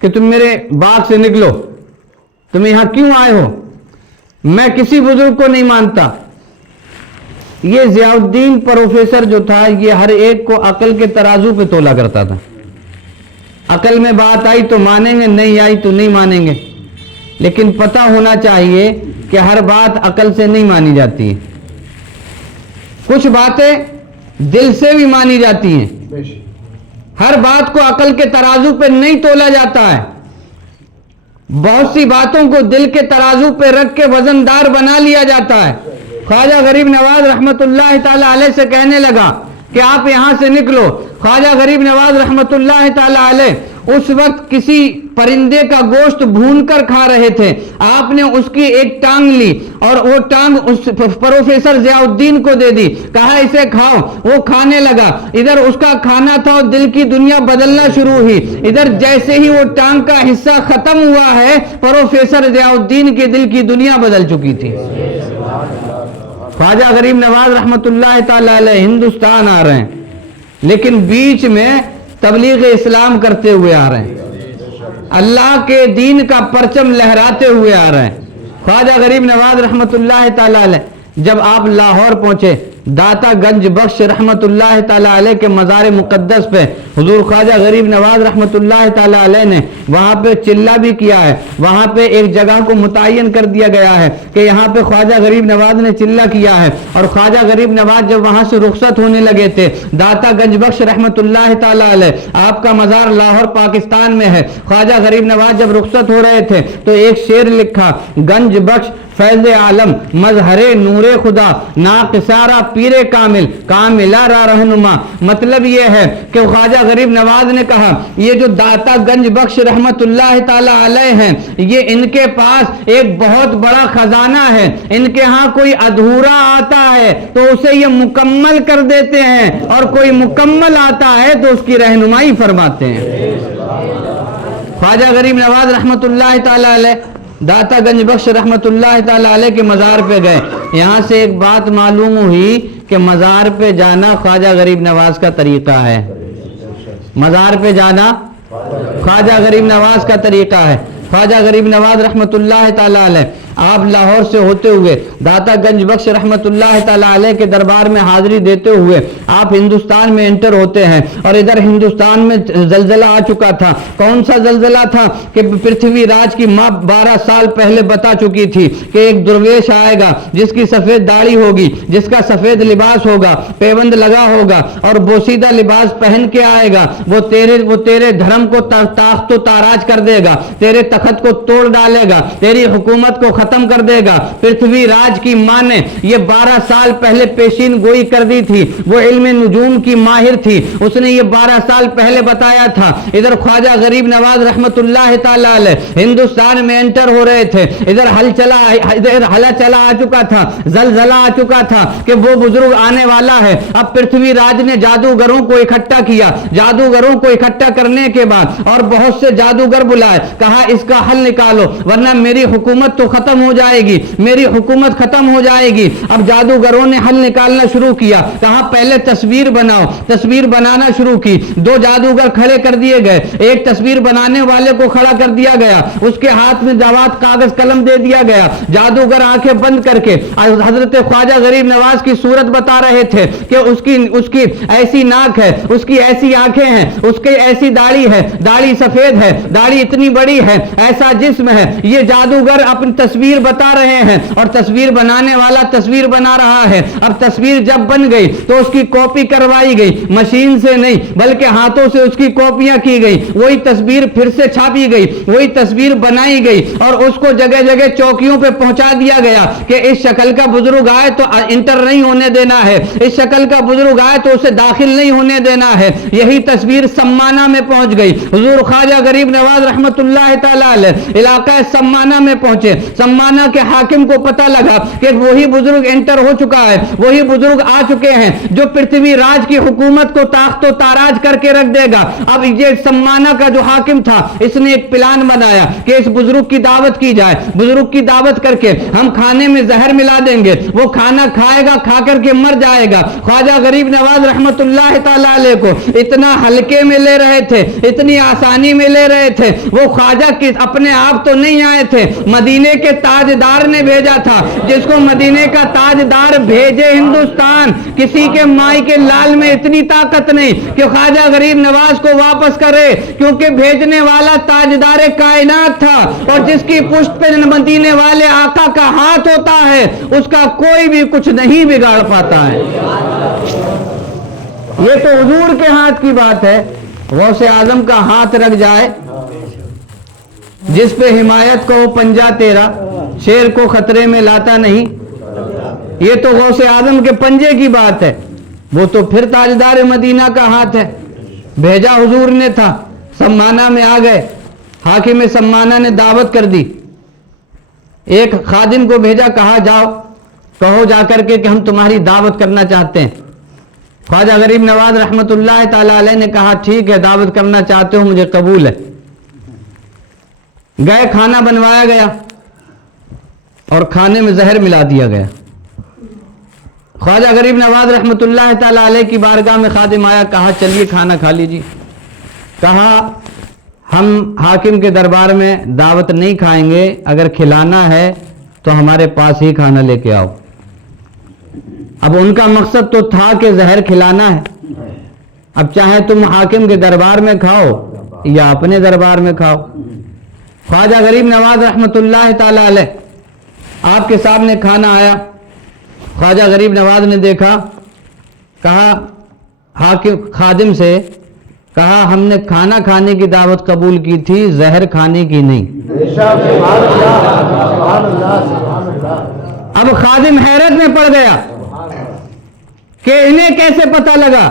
کہ تم میرے باغ سے نکلو، تم یہاں کیوں آئے ہو؟ میں کسی بزرگ کو نہیں مانتا۔ یہ ضیاء الدین پروفیسر جو تھا یہ ہر ایک کو عقل کے ترازو پہ تولا کرتا تھا، عقل میں بات آئی تو مانیں گے، نہیں آئی تو نہیں مانیں گے۔ لیکن پتہ ہونا چاہیے کہ ہر بات عقل سے نہیں مانی جاتی ہے، کچھ باتیں دل سے بھی مانی جاتی ہیں، ہر بات کو عقل کے ترازو پہ نہیں تولا جاتا ہے، بہت سی باتوں کو دل کے ترازو پہ رکھ کے وزن دار بنا لیا جاتا ہے۔ خواجہ غریب نواز رحمت اللہ تعالی علیہ سے کہنے لگا کہ آپ یہاں سے نکلو۔ خواجہ غریب نواز رحمت اللہ تعالی علیہ اس وقت کسی پرندے کا گوشت بھون کر کھا رہے تھے، آپ نے اس کی ایک ٹانگ لی اور وہ ٹانگ اس پروفیسر ضیاء الدین کو دے دی، کہا اسے کھاؤ، وہ کھانے لگا، ادھر اس کا کھانا تھا اور دل کی دنیا بدلنا شروع ہوئی، ادھر جیسے ہی وہ ٹانگ کا حصہ ختم ہوا ہے پروفیسر ضیاء الدین کے دل کی دنیا بدل چکی تھی۔ خواجہ غریب نواز رحمت اللہ تعالی علیہ ہندوستان آ رہے ہیں، لیکن بیچ میں تبلیغ اسلام کرتے ہوئے آ رہے ہیں، اللہ کے دین کا پرچم لہراتے ہوئے آ رہے ہیں۔ خواجہ غریب نواز رحمت اللہ تعالی علیہ جب آپ لاہور پہنچے، داتا گنج بخش رحمت اللہ تعالی علیہ کے مزار مقدس پہ حضور خواجہ غریب نواز رحمت اللہ تعالی علیہ نے وہاں پہ چلہ بھی کیا ہے، وہاں پہ ایک جگہ کو متعین کر دیا گیا ہے کہ یہاں پہ خواجہ غریب نواز نے چلہ کیا ہے۔ اور خواجہ غریب نواز جب وہاں سے رخصت ہونے لگے تھے، داتا گنج بخش رحمت اللہ تعالی علیہ آپ کا مزار لاہور پاکستان میں ہے، خواجہ غریب نواز جب رخصت ہو رہے تھے تو ایک شعر لکھا، گنج بخش فیض عالم مظہر نور خدا ناقصارہ پیر کامل کاملہ را رہنما۔ مطلب یہ ہے کہ خواجہ غریب نواز نے کہا یہ جو داتا گنج بخش رحمت اللہ تعالی علیہ ہیں، یہ ان کے پاس ایک بہت بڑا خزانہ ہے، ان کے ہاں کوئی ادھورا آتا ہے تو اسے یہ مکمل کر دیتے ہیں، اور کوئی مکمل آتا ہے تو اس کی رہنمائی فرماتے ہیں۔ خواجہ غریب نواز رحمت اللہ تعالی علیہ داتا گنج بخش رحمت اللہ تعالی علیہ کے مزار پہ گئے۔ یہاں سے ایک بات معلوم ہوئی کہ مزار پہ جانا خواجہ غریب نواز کا طریقہ ہے، مزار پہ جانا خواجہ غریب نواز کا طریقہ ہے۔ خواجہ غریب نواز رحمت اللہ تعالی علیہ آپ لاہور سے ہوتے ہوئے داتا گنج بخش رحمت اللہ تعالی علیہ کے دربار میں حاضری دیتے ہوئے آپ ہندوستان میں انٹر ہوتے ہیں، اور ادھر ہندوستان میں زلزلہ آ چکا تھا۔ کون سا زلزلہ تھا کہ پرتھوی راج کی ماں 12 سال پہلے بتا چکی تھی کہ ایک درویش آئے گا جس کی سفید داڑھی ہوگی، جس کا سفید لباس ہوگا، پیوند لگا ہوگا اور بوسیدہ لباس پہن کے آئے گا، وہ تیرے دھرم کو تاخت و تاراج کر دے گا، تیرے تخت کو توڑ ڈالے گا، تیری حکومت کو ختم کر دے گا۔ پرتھوی راج کی ماں نے یہ 12 سال پہلے پیشین گوئی کر دی تھی، وہ علم نجوم کی ماہر تھی، اس نے یہ 12 سال پہلے بتایا تھا۔ ادھر خواجہ غریب نواز رحمت اللہ تعالی علیہ ہندوستان میں انٹر ہو رہے تھے، ادھر ہلا چلا آ چکا تھا، زلزلہ آ چکا تھا کہ وہ بزرگ آنے والا ہے۔ اب پرتھوی راج نے جادوگروں کو اکٹھا کیا، جادوگروں کو اکٹھا کرنے کے بعد اور بہت سے جادوگر بلائے، کہا اس کا حل نکالو ورنہ میری حکومت تو ختم ہو جائے گی، میری حکومت ختم ہو جائے گی۔ اب جادوگروں نے حل نکالنا شروع کیا، کہا پہلے تصویر بناؤ، تصویر بنانا شروع کی۔ 2 جادوگر کھڑے کر دیے گئے، ایک تصویر بنانے والے کو کھڑا کر دیا گیا، اس کے ہاتھ میں جواد کاغذ قلم دے دیا گیا۔ جادوگر آنکھیں بند کر کے حضرت خواجہ غریب نواز کی صورت بتا رہے تھے کہ اس کی ایسی ناک ہے، اس کی ایسی آنکھیں ہیں، اس کی ایسی داڑھی ہے، داڑھی سفید ہے، داڑھی اتنی بڑی ہے، ایسا جسم ہے۔ یہ جادوگر اپنی تصویر بتا رہے ہیں اور تصویر بنانے والا تصویر بنا رہا ہے۔ اب تصویر جب بن گئی تو اس کی کاپی کروائی گئی، مشین سے نہیں بلکہ ہاتھوں سے اس کی کاپیاں کی گئی، وہی تصویر پھر سے چھاپی گئی، وہی تصویر بنائی گئی اور اس کو جگہ جگہ چوکیوں پہ پہنچا دیا گیا کہ اس شکل کا بزرگ آئے تو انٹر نہیں ہونے دینا ہے، اس شکل کا بزرگ آئے تو اسے داخل نہیں ہونے دینا ہے۔ یہی تصویر سمانہ میں پہنچ گئی۔ حضور خواجہ غریب نواز رحمت اللہ تعالی علیہ علاقہ سمانہ میں پہنچے۔ سمانہ کے حاکم کو پتہ لگا کہ وہی بزرگ انٹر ہو چکا ہے، وہی بزرگ آ چکے ہیں جو پرتھوی راج کی حکومت کو تاخت و تاراج کر کے رکھ دے گا۔ اب یہ سمانہ کا جو حاکم تھا اس نے ایک پلان بنایا کہ اس بزرگ کی دعوت کی جائے، بزرگ کی دعوت کر کے ہم کھانے میں زہر ملا دیں گے، وہ کھانا کھائے گا، کھا کر کے مر جائے گا۔ خواجہ غریب نواز رحمت اللہ تعالی علیہ کو اتنا ہلکے میں لے رہے تھے، اتنی آسانی میں لے رہے تھے۔ وہ خواجہ اپنے آپ تو نہیں آئے تھے، مدینے کے تاجدار نے بھیجا تھا، جس کو مدینے کا تاجدار بھیجے ہندوستان، کسی کے مائی کے لال میں اتنی طاقت نہیں کہ خواجہ غریب نواز کو واپس کرے، کیونکہ بھیجنے والا تاجدار کائنات تھا، اور جس کی پشت پہ مدینے والے آقا کا ہاتھ ہوتا ہے اس کا کوئی بھی کچھ نہیں بگاڑ پاتا ہے۔ یہ تو حضور کے ہاتھ کی بات ہے، غوث اعظم کا ہاتھ رکھ جائے، جس پہ حمایت کو پنجہ تیرا، شیر کو خطرے میں لاتا نہیں، یہ تو غوث اعظم کے پنجے کی بات ہے، وہ تو پھر تاجدار مدینہ کا ہاتھ ہے۔ بھیجا حضور نے تھا، سمانہ میں آ گئے، حاکم سمانہ نے دعوت کر دی، ایک خادم کو بھیجا، کہا جاؤ کہو جا کر کے کہ ہم تمہاری دعوت کرنا چاہتے ہیں۔ خواجہ غریب نواز رحمت اللہ تعالی علیہ نے کہا ٹھیک ہے، دعوت کرنا چاہتے ہو، مجھے قبول ہے۔ گئے، کھانا بنوایا گیا اور کھانے میں زہر ملا دیا گیا۔ خواجہ غریب نواز رحمت اللہ تعالی علیہ کی بارگاہ میں خادم آیا، کہا چلیے کھانا کھا لیجیے۔ کہا ہم حاکم کے دربار میں دعوت نہیں کھائیں گے، اگر کھلانا ہے تو ہمارے پاس ہی کھانا لے کے آؤ۔ اب ان کا مقصد تو تھا کہ زہر کھلانا ہے، اب چاہے تم حاکم کے دربار میں کھاؤ یا اپنے دربار میں کھاؤ۔ خواجہ غریب نواز رحمت اللہ تعالی علیہ آپ کے سامنے کھانا آیا، خواجہ غریب نواز نے دیکھا، کہا حاکم خادم سے، کہا ہم نے کھانا کھانے کی دعوت قبول کی تھی، زہر کھانے کی نہیں۔ اب خادم حیرت میں پڑ گیا کہ انہیں کیسے پتہ لگا،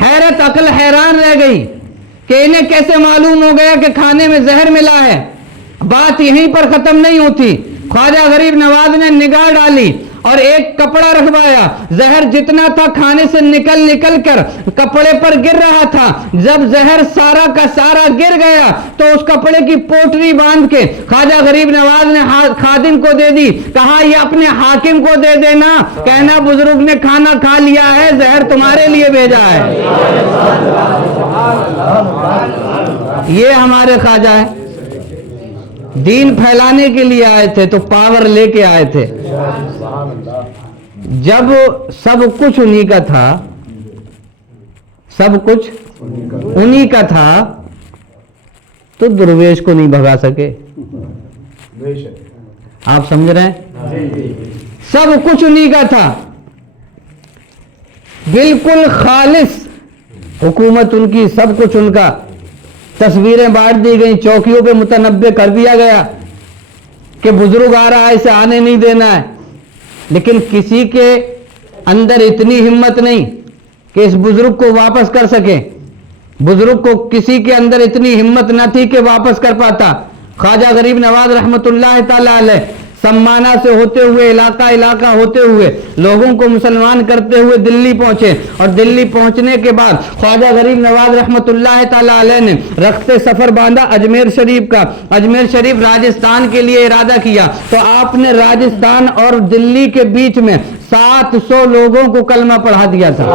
حیرت عقل حیران رہ گئی کہ انہیں کیسے معلوم ہو گیا کہ کھانے میں زہر ملا ہے۔ بات یہیں پر ختم نہیں ہوتی، خواجہ غریب نواز نے نگاہ ڈالی اور ایک کپڑا رکھوایا، زہر جتنا تھا کھانے سے نکل کر کپڑے پر گر رہا تھا۔ جب زہر سارا کا سارا گر گیا تو اس کپڑے کی پوٹلی باندھ کے خواجہ غریب نواز نے خادم کو دے دی، کہا یہ اپنے حاکم کو دے دینا، کہنا بزرگ نے کھانا کھا لیا ہے، زہر تمہارے لیے بھیجا ہے۔ یہ ہمارے خواجہ ہیں، دین پھیلانے کے لیے آئے تھے تو پاور لے کے آئے تھے۔ جب سب کچھ انہی کا تھا، سب کچھ انہی کا تھا تو درویش کو نہیں بھگا سکے۔ آپ سمجھ رہے ہیں؟ سب کچھ انہی کا تھا، بالکل خالص حکومت ان کی، سب کچھ ان کا۔ تصویریں بانٹ دی گئیں، چوکیوں پہ متنبع کر دیا گیا کہ بزرگ آ رہا ہے، اسے آنے نہیں دینا ہے، لیکن کسی کے اندر اتنی ہمت نہیں کہ اس بزرگ کو واپس کر سکے۔ بزرگ کو کسی کے اندر اتنی ہمت نہ تھی کہ واپس کر پاتا۔ خواجہ غریب نواز رحمت اللہ تعالی علیہ سمانہ سے ہوتے ہوئے علاقہ ہوتے ہوئے لوگوں کو مسلمان کرتے ہوئے دلی پہنچے، اور دلی پہنچنے کے بعد خواجہ غریب نواز رحمت اللہ تعالی علیہ نے رخت سفر باندھا اجمیر شریف کا۔ اجمیر شریف راجستھان کے لیے ارادہ کیا تو آپ نے راجستھان اور دلی کے بیچ میں 700 لوگوں کو کلمہ پڑھا دیا تھا۔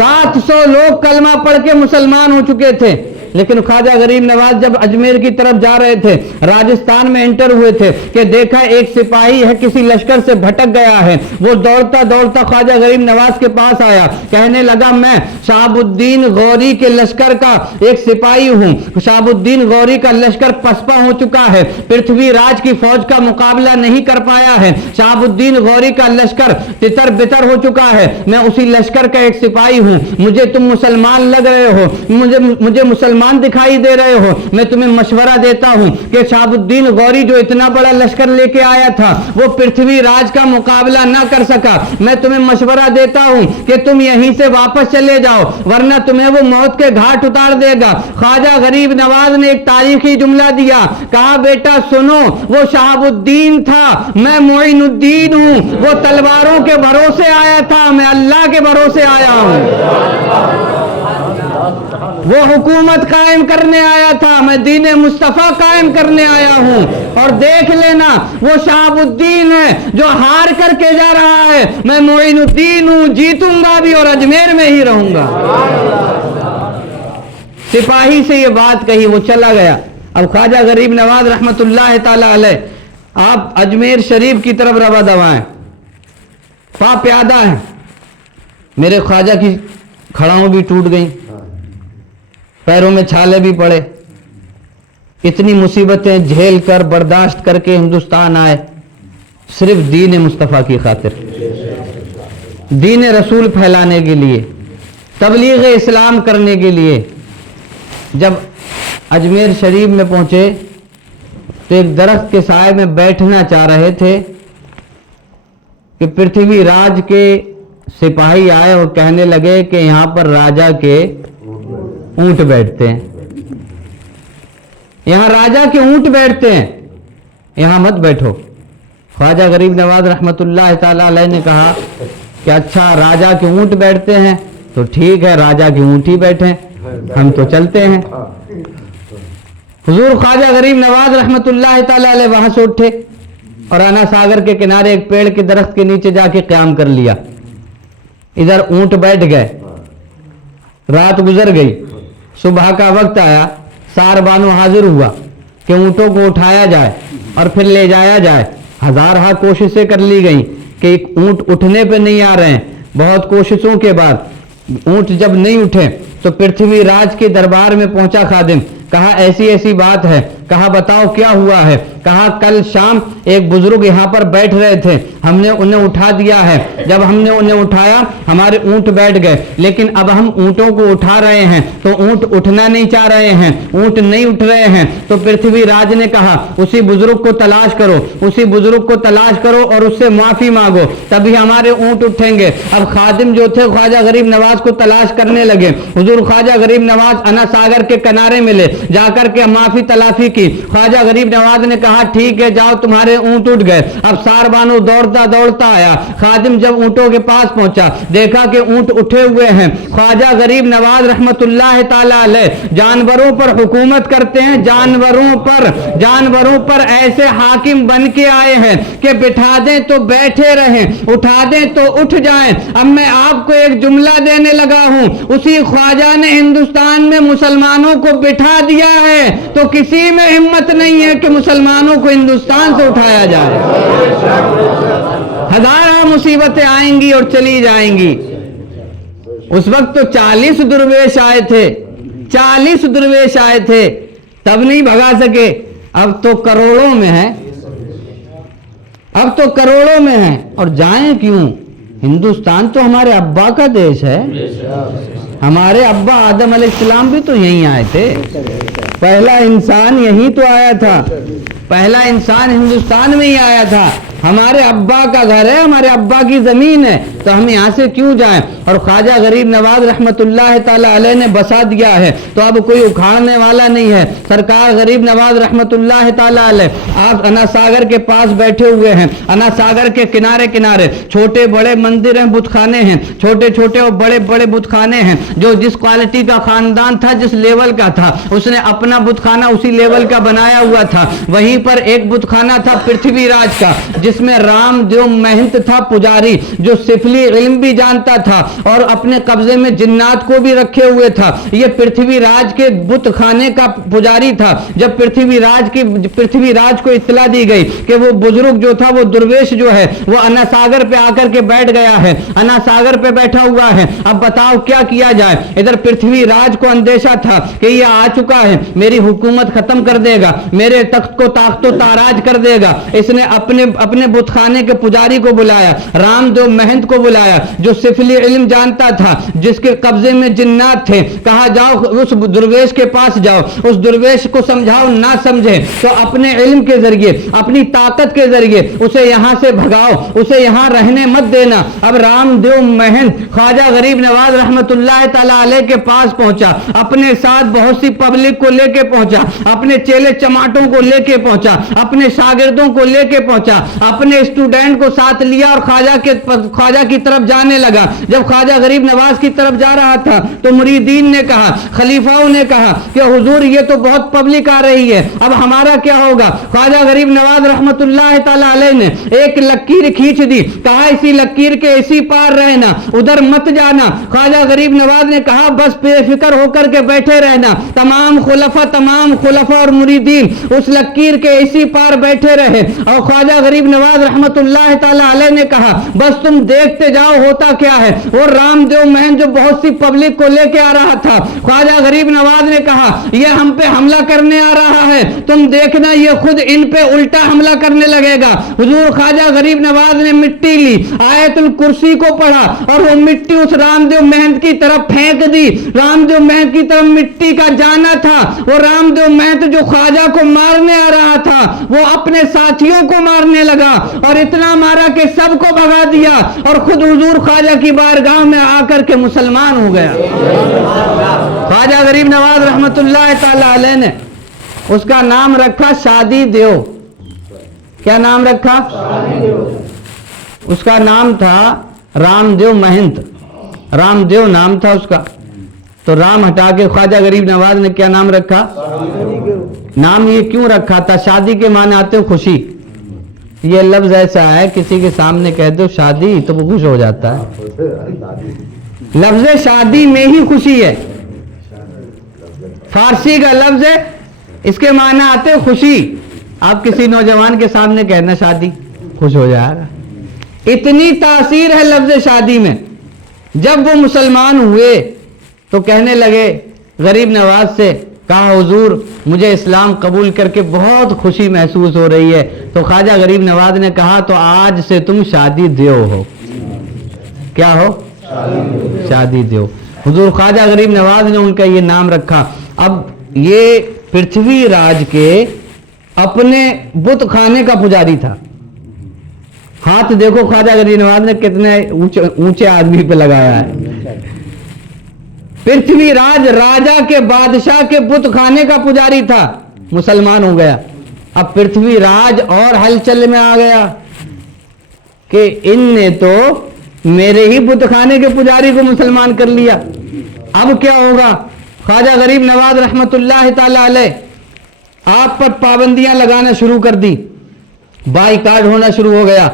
700 لوگ کلمہ پڑھ کے مسلمان ہو چکے تھے، لیکن خواجہ غریب نواز جب اجمیر کی طرف جا رہے تھے، راجستھان میں انٹر ہوئے تھے کہ دیکھا ایک سپاہی ہے کسی لشکر سے بھٹک گیا ہے۔ وہ دوڑتا دوڑتا خواجہ غریب نواز کے پاس آیا، کہنے لگا میں شہاب الدین غوری کے لشکر کا ایک سپاہی ہوں، شہاب الدین غوری کا لشکر پسپا ہو چکا ہے، پرتھوی راج کی فوج کا مقابلہ نہیں کر پایا ہے، شہاب الدین غوری کا لشکر تتر بتر ہو چکا ہے، میں اسی لشکر کا ایک سپاہی ہوں، مجھے تم مسلمان لگ رہے ہو، مجھے مسلمان دکھائی دے رہے ہو، میں تمہیں مشورہ دیتا ہوں کہ شہاب الدین غوری جو اتنا بڑا لشکر لے کے آیا تھا وہ پرتھوی راج کا مقابلہ نہ کر سکا، میں تمہیں مشورہ دیتا ہوں کہ تم یہیں سے واپس چلے جاؤ ورنہ تمہیں وہ موت کے گھاٹ اتار دے گا۔ خواجہ غریب نواز نے ایک تاریخی جملہ دیا، کہا بیٹا سنو، وہ شہاب الدین تھا، میں معین الدین ہوں، وہ تلواروں کے بھروسے آیا تھا، میں اللہ کے بھروسے آیا ہوں، وہ حکومت قائم کرنے آیا تھا، میں دین مصطفیٰ قائم کرنے آیا ہوں، اور دیکھ لینا وہ شہاب الدین ہے جو ہار کر کے جا رہا ہے، میں معین الدین ہوں، جیتوں گا بھی اور اجمیر میں ہی رہوں گا۔ سپاہی سے یہ بات کہی، وہ چلا گیا، اب خواجہ غریب نواز رحمۃ اللہ تعالی علیہ آپ اجمیر شریف کی طرف روا دوا ہیں، پا پیادہ ہیں، میرے خواجہ کی کھڑاؤں بھی ٹوٹ گئیں، پیروں میں چھالے بھی پڑے، اتنی مصیبتیں جھیل کر برداشت کر کے ہندوستان آئے صرف دین مصطفیٰ کی خاطر، دین رسول پھیلانے کے لیے، تبلیغ اسلام کرنے کے لیے۔ جب اجمیر شریف میں پہنچے تو ایک درخت کے سائے میں بیٹھنا چاہ رہے تھے کہ پرتھوی راج کے سپاہی آئے اور کہنے لگے کہ یہاں پر راجا کے اونٹ بیٹھتے ہیں، یہاں راجا کے اونٹ بیٹھتے ہیں، یہاں مت بیٹھو۔ خواجہ غریب نواز رحمۃ اللہ تعالی علیہ نے کہا کہ اچھا راجا کے اونٹ بیٹھتے ہیں تو ٹھیک ہے، راجا کے اونٹ ہی بیٹھیں، ہم تو چلتے ہیں۔ حضور خواجہ غریب نواز رحمۃ اللہ تعالی علیہ وہاں سے اٹھے اور انا ساگر کے کنارے ایک پیڑ کے درخت کے نیچے جا کے قیام کر لیا، ادھر اونٹ بیٹھ گئے، رات گزر گئی، صبح کا وقت آیا، سار بانو حاضر ہوا کہ اونٹوں کو اٹھایا جائے اور پھر لے جایا جائے۔ ہزارہا کوششیں کر لی گئیں کہ ایک اونٹ اٹھنے پہ نہیں آ رہے ہیں، بہت کوششوں کے بعد اونٹ جب نہیں اٹھے تو پرتھوی راج کے دربار میں پہنچا خادم، کہا ایسی ایسی بات ہے، کہا بتاؤ کیا ہوا ہے؟ کہا کل شام ایک بزرگ یہاں پر بیٹھ رہے تھے، ہم نے انہیں اٹھا دیا ہے، جب ہم نے انہیں اٹھایا ہمارے اونٹ بیٹھ گئے، لیکن اب ہم اونٹوں کو اٹھا رہے ہیں تو اونٹ اٹھنا نہیں چاہ رہے ہیں، اونٹ نہیں اٹھ رہے ہیں۔ تو پرتھوی راج نے کہا اسی بزرگ کو تلاش کرو، اسی بزرگ کو تلاش کرو اور اس سے معافی مانگو، تبھی ہمارے اونٹ اٹھیں گے۔ اب خادم جو تھے خواجہ غریب نواز کو تلاش کرنے لگے، حضور خواجہ غریب نواز انا ساگر کے کنارے ملے، جا کر کے معافی تلافی کی۔ خواجہ غریب نواز نے کہا ٹھیک ہے جاؤ، تمہارے اونٹ اٹھ گئے۔ اب سار بانو دوڑتا دوڑتا آیا، خادم جب اونٹوں کے پاس پہنچا دیکھا کہ اونٹ اٹھے ہوئے ہیں۔ خواجہ غریب نواز رحمت اللہ تعالی علیہ جانوروں پر حکومت کرتے ہیں، جانوروں پر ایسے حاکم بن کے آئے ہیں کہ بٹھا دیں تو بیٹھے رہیں، اٹھا دیں تو اٹھ جائیں۔ اب میں آپ کو ایک جملہ دینے لگا ہوں، اسی خواجہ نے ہندوستان میں مسلمانوں کو بٹھا دیا ہے تو کسی میں ہمت نہیں ہے کہ مسلمانوں کو ہندوستان سے اٹھایا جائے۔ ہزارہ مصیبتیں آئیں گی اور چلی جائیں گی۔ اس وقت تو 40 درویش آئے تھے، 40 درویش آئے تھے، تب نہیں بھگا سکے، اب تو کروڑوں میں ہیں، اب تو کروڑوں میں ہیں۔ اور جائیں کیوں؟ ہندوستان تو ہمارے ابا کا دیش ہے، ہمارے ابا آدم علیہ السلام بھی تو یہیں آئے تھے، پہلا انسان یہیں تو آیا تھا، پہلا انسان ہندوستان میں ہی آیا تھا، ہمارے ابا کا گھر ہے، ہمارے ابا کی زمین ہے، تو ہم یہاں سے کیوں جائیں؟ اور خواجہ غریب نواز رحمت اللہ تعالی علیہ نے بسا دیا ہے تو اب کوئی اکھاڑنے والا نہیں ہے۔ سرکار غریب نواز رحمت اللہ تعالی علیہ آپ انا ساگر کے پاس بیٹھے ہوئے ہیں، انا ساگر کے کنارے کنارے چھوٹے بڑے مندر ہیں، بت خانے ہیں، چھوٹے چھوٹے اور بڑے بڑے بت خانے ہیں۔ جو جس کوالٹی کا خاندان تھا، جس لیول کا تھا، اس نے اپنا بت خانہ اسی لیول کا بنایا ہوا تھا۔ وہیں پر ایک بت خانہ تھا پرتھوی راج کا، جس میں رام دیو مہنت تھا پجاری، جو سفلی علم بھی جانتا تھا اور اپنے قبضے میں جنات کو بھی رکھے ہوئے تھا۔ یہ پرتھوی راج کے بت خانے کا پجاری تھا۔ جب پرتھوی راج کو اطلاع دی گئی کہ وہ بزرگ جو تھا، وہ درویش جو ہے، وہ انا ساگر پہ آ کر کے بیٹھ گیا ہے، انا ساگر پہ بیٹھا ہوا ہے، اب بتاؤ کیا کیا جائے؟ ادھر پرتھوی راج کو اندیشہ تھا کہ یہ آ چکا ہے، میری حکومت ختم کر دے گا، میرے تخت کو تاخت و تاراج کر دے گا۔ اس نے اپنے بت خانے کے پجاری کو بلایا، رام دیو مہنت کو بلایا، جو سفلی علم جانتا تھا، جس کے قبضے میں جنات تھے، کہا جاؤ اس درویش کے پاس جاؤ، اس درویش کو سمجھاؤ، نہ سمجھے تو اپنے علم کے ذریعے، اپنی طاقت کے ذریعے اسے یہاں سے بھگاؤ، اسے یہاں رہنے مت دینا۔ اب رام دیو مہنت خواجہ غریب نواز رحمت اللہ تعالی علیہ کے پاس پہنچا، اپنے ساتھ بہت سی پبلک کو لے کے پہنچا، اپنے چیلے چماٹوں کو لے کے پہنچا، اپنے شاگردوں کو لے کے پہنچا، اپنے اسٹوڈنٹ کو ساتھ لیا اور خواجہ کی طرف جانے لگا. جب خواجہ غریب نواز کی طرف جا رہا تھا تو مریدین نے کہا, خلیفاؤں نے کہا کہ حضور یہ تو بہت پبلک آ رہی ہے, اب ہمارا کیا ہوگا؟ خواجہ غریب نواز رحمت اللہ تعالی علیہ نے ایک لکیر کھینچ دی, کہا اسی لکیر کے اسی پار رہنا, ادھر مت جانا. خواجہ غریب نواز نے کہا بس بے فکر ہو کر کے بیٹھے رہنا. تمام خلفاء اور مریدین اس لکیر کے اسی پار بیٹھے رہے, اور خواجہ غریب نواز رحمت اللہ تعالی علیہ نے کہا بس تم دیکھتے جاؤ ہوتا کیا ہے. وہ رام دیو مہن جو بہت سی پبلک کو لے کے آ رہا تھا, خواجہ غریب نواز نے کہا یہ ہم پہ حملہ کرنے آ رہا ہے, تم دیکھنا یہ خود ان پہ الٹا حملہ کرنے لگے گا. حضور خواجہ غریب نواز نے مٹی لی, آیت الکرسی کو پڑھا اور وہ مٹی اس رام دیو مہند کی طرف پھینک دی. رام دیو مہند کی طرف مٹی کا جانا تھا. وہ رام دیو مہند جو خواجہ کو مارنے آ رہا تھا وہ اپنے ساتھیوں کو مارنے لگا, اور اتنا مارا کہ سب کو بھگا دیا, اور خود حضور خواجہ کی بارگاہ میں آ کر کے مسلمان ہو گیا. خواجہ غریب نواز رحمت اللہ تعالی علیہ نے اس کا نام رکھا شادی دیو. کیا نام رکھا؟ اس کا نام تھا رام دیو مہنت, رام دیو نام تھا اس کا. تو رام ہٹا کے خواجہ غریب نواز نے کیا نام رکھا؟ نام یہ کیوں رکھا تھا؟ شادی کے معنی آتے ہیں خوشی. یہ لفظ ایسا ہے کسی کے سامنے کہہ دو شادی تو وہ خوش ہو جاتا ہے. لفظ شادی میں ہی خوشی ہے, فارسی کا لفظ ہے, اس کے معنی آتے ہیں خوشی. آپ کسی نوجوان کے سامنے کہنا شادی, خوش ہو جائے گا. اتنی تاثیر ہے لفظ شادی میں. جب وہ مسلمان ہوئے تو کہنے لگے غریب نواز سے, کہا حضور مجھے اسلام قبول کر کے بہت خوشی محسوس ہو رہی ہے. تو خواجہ غریب نواز نے کہا تو آج سے تم شادی دیو ہو. کیا ہو؟ شادی دیو. حضور خواجہ غریب نواز نے ان کا یہ نام رکھا. اب یہ پرتھوی راج کے اپنے بت خانے کا پجاری تھا. ہاتھ دیکھو خواجہ غریب نواز نے کتنے اونچے آدمی پہ لگایا ہے. پرتھوی راج راجا کے بادشاہ کے بت خانے کا پجاری تھا, مسلمان ہو گیا. اب پرتھوی راج اور ہلچل میں آ گیا کہ ان نے تو میرے ہی بت خانے کے پجاری کو مسلمان کر لیا, اب کیا ہوگا؟ خواجہ غریب نواز رحمت اللہ تعالی علیہ آپ پر پابندیاں لگانا شروع کر دی. بائیکاٹ ہونا شروع ہو گیا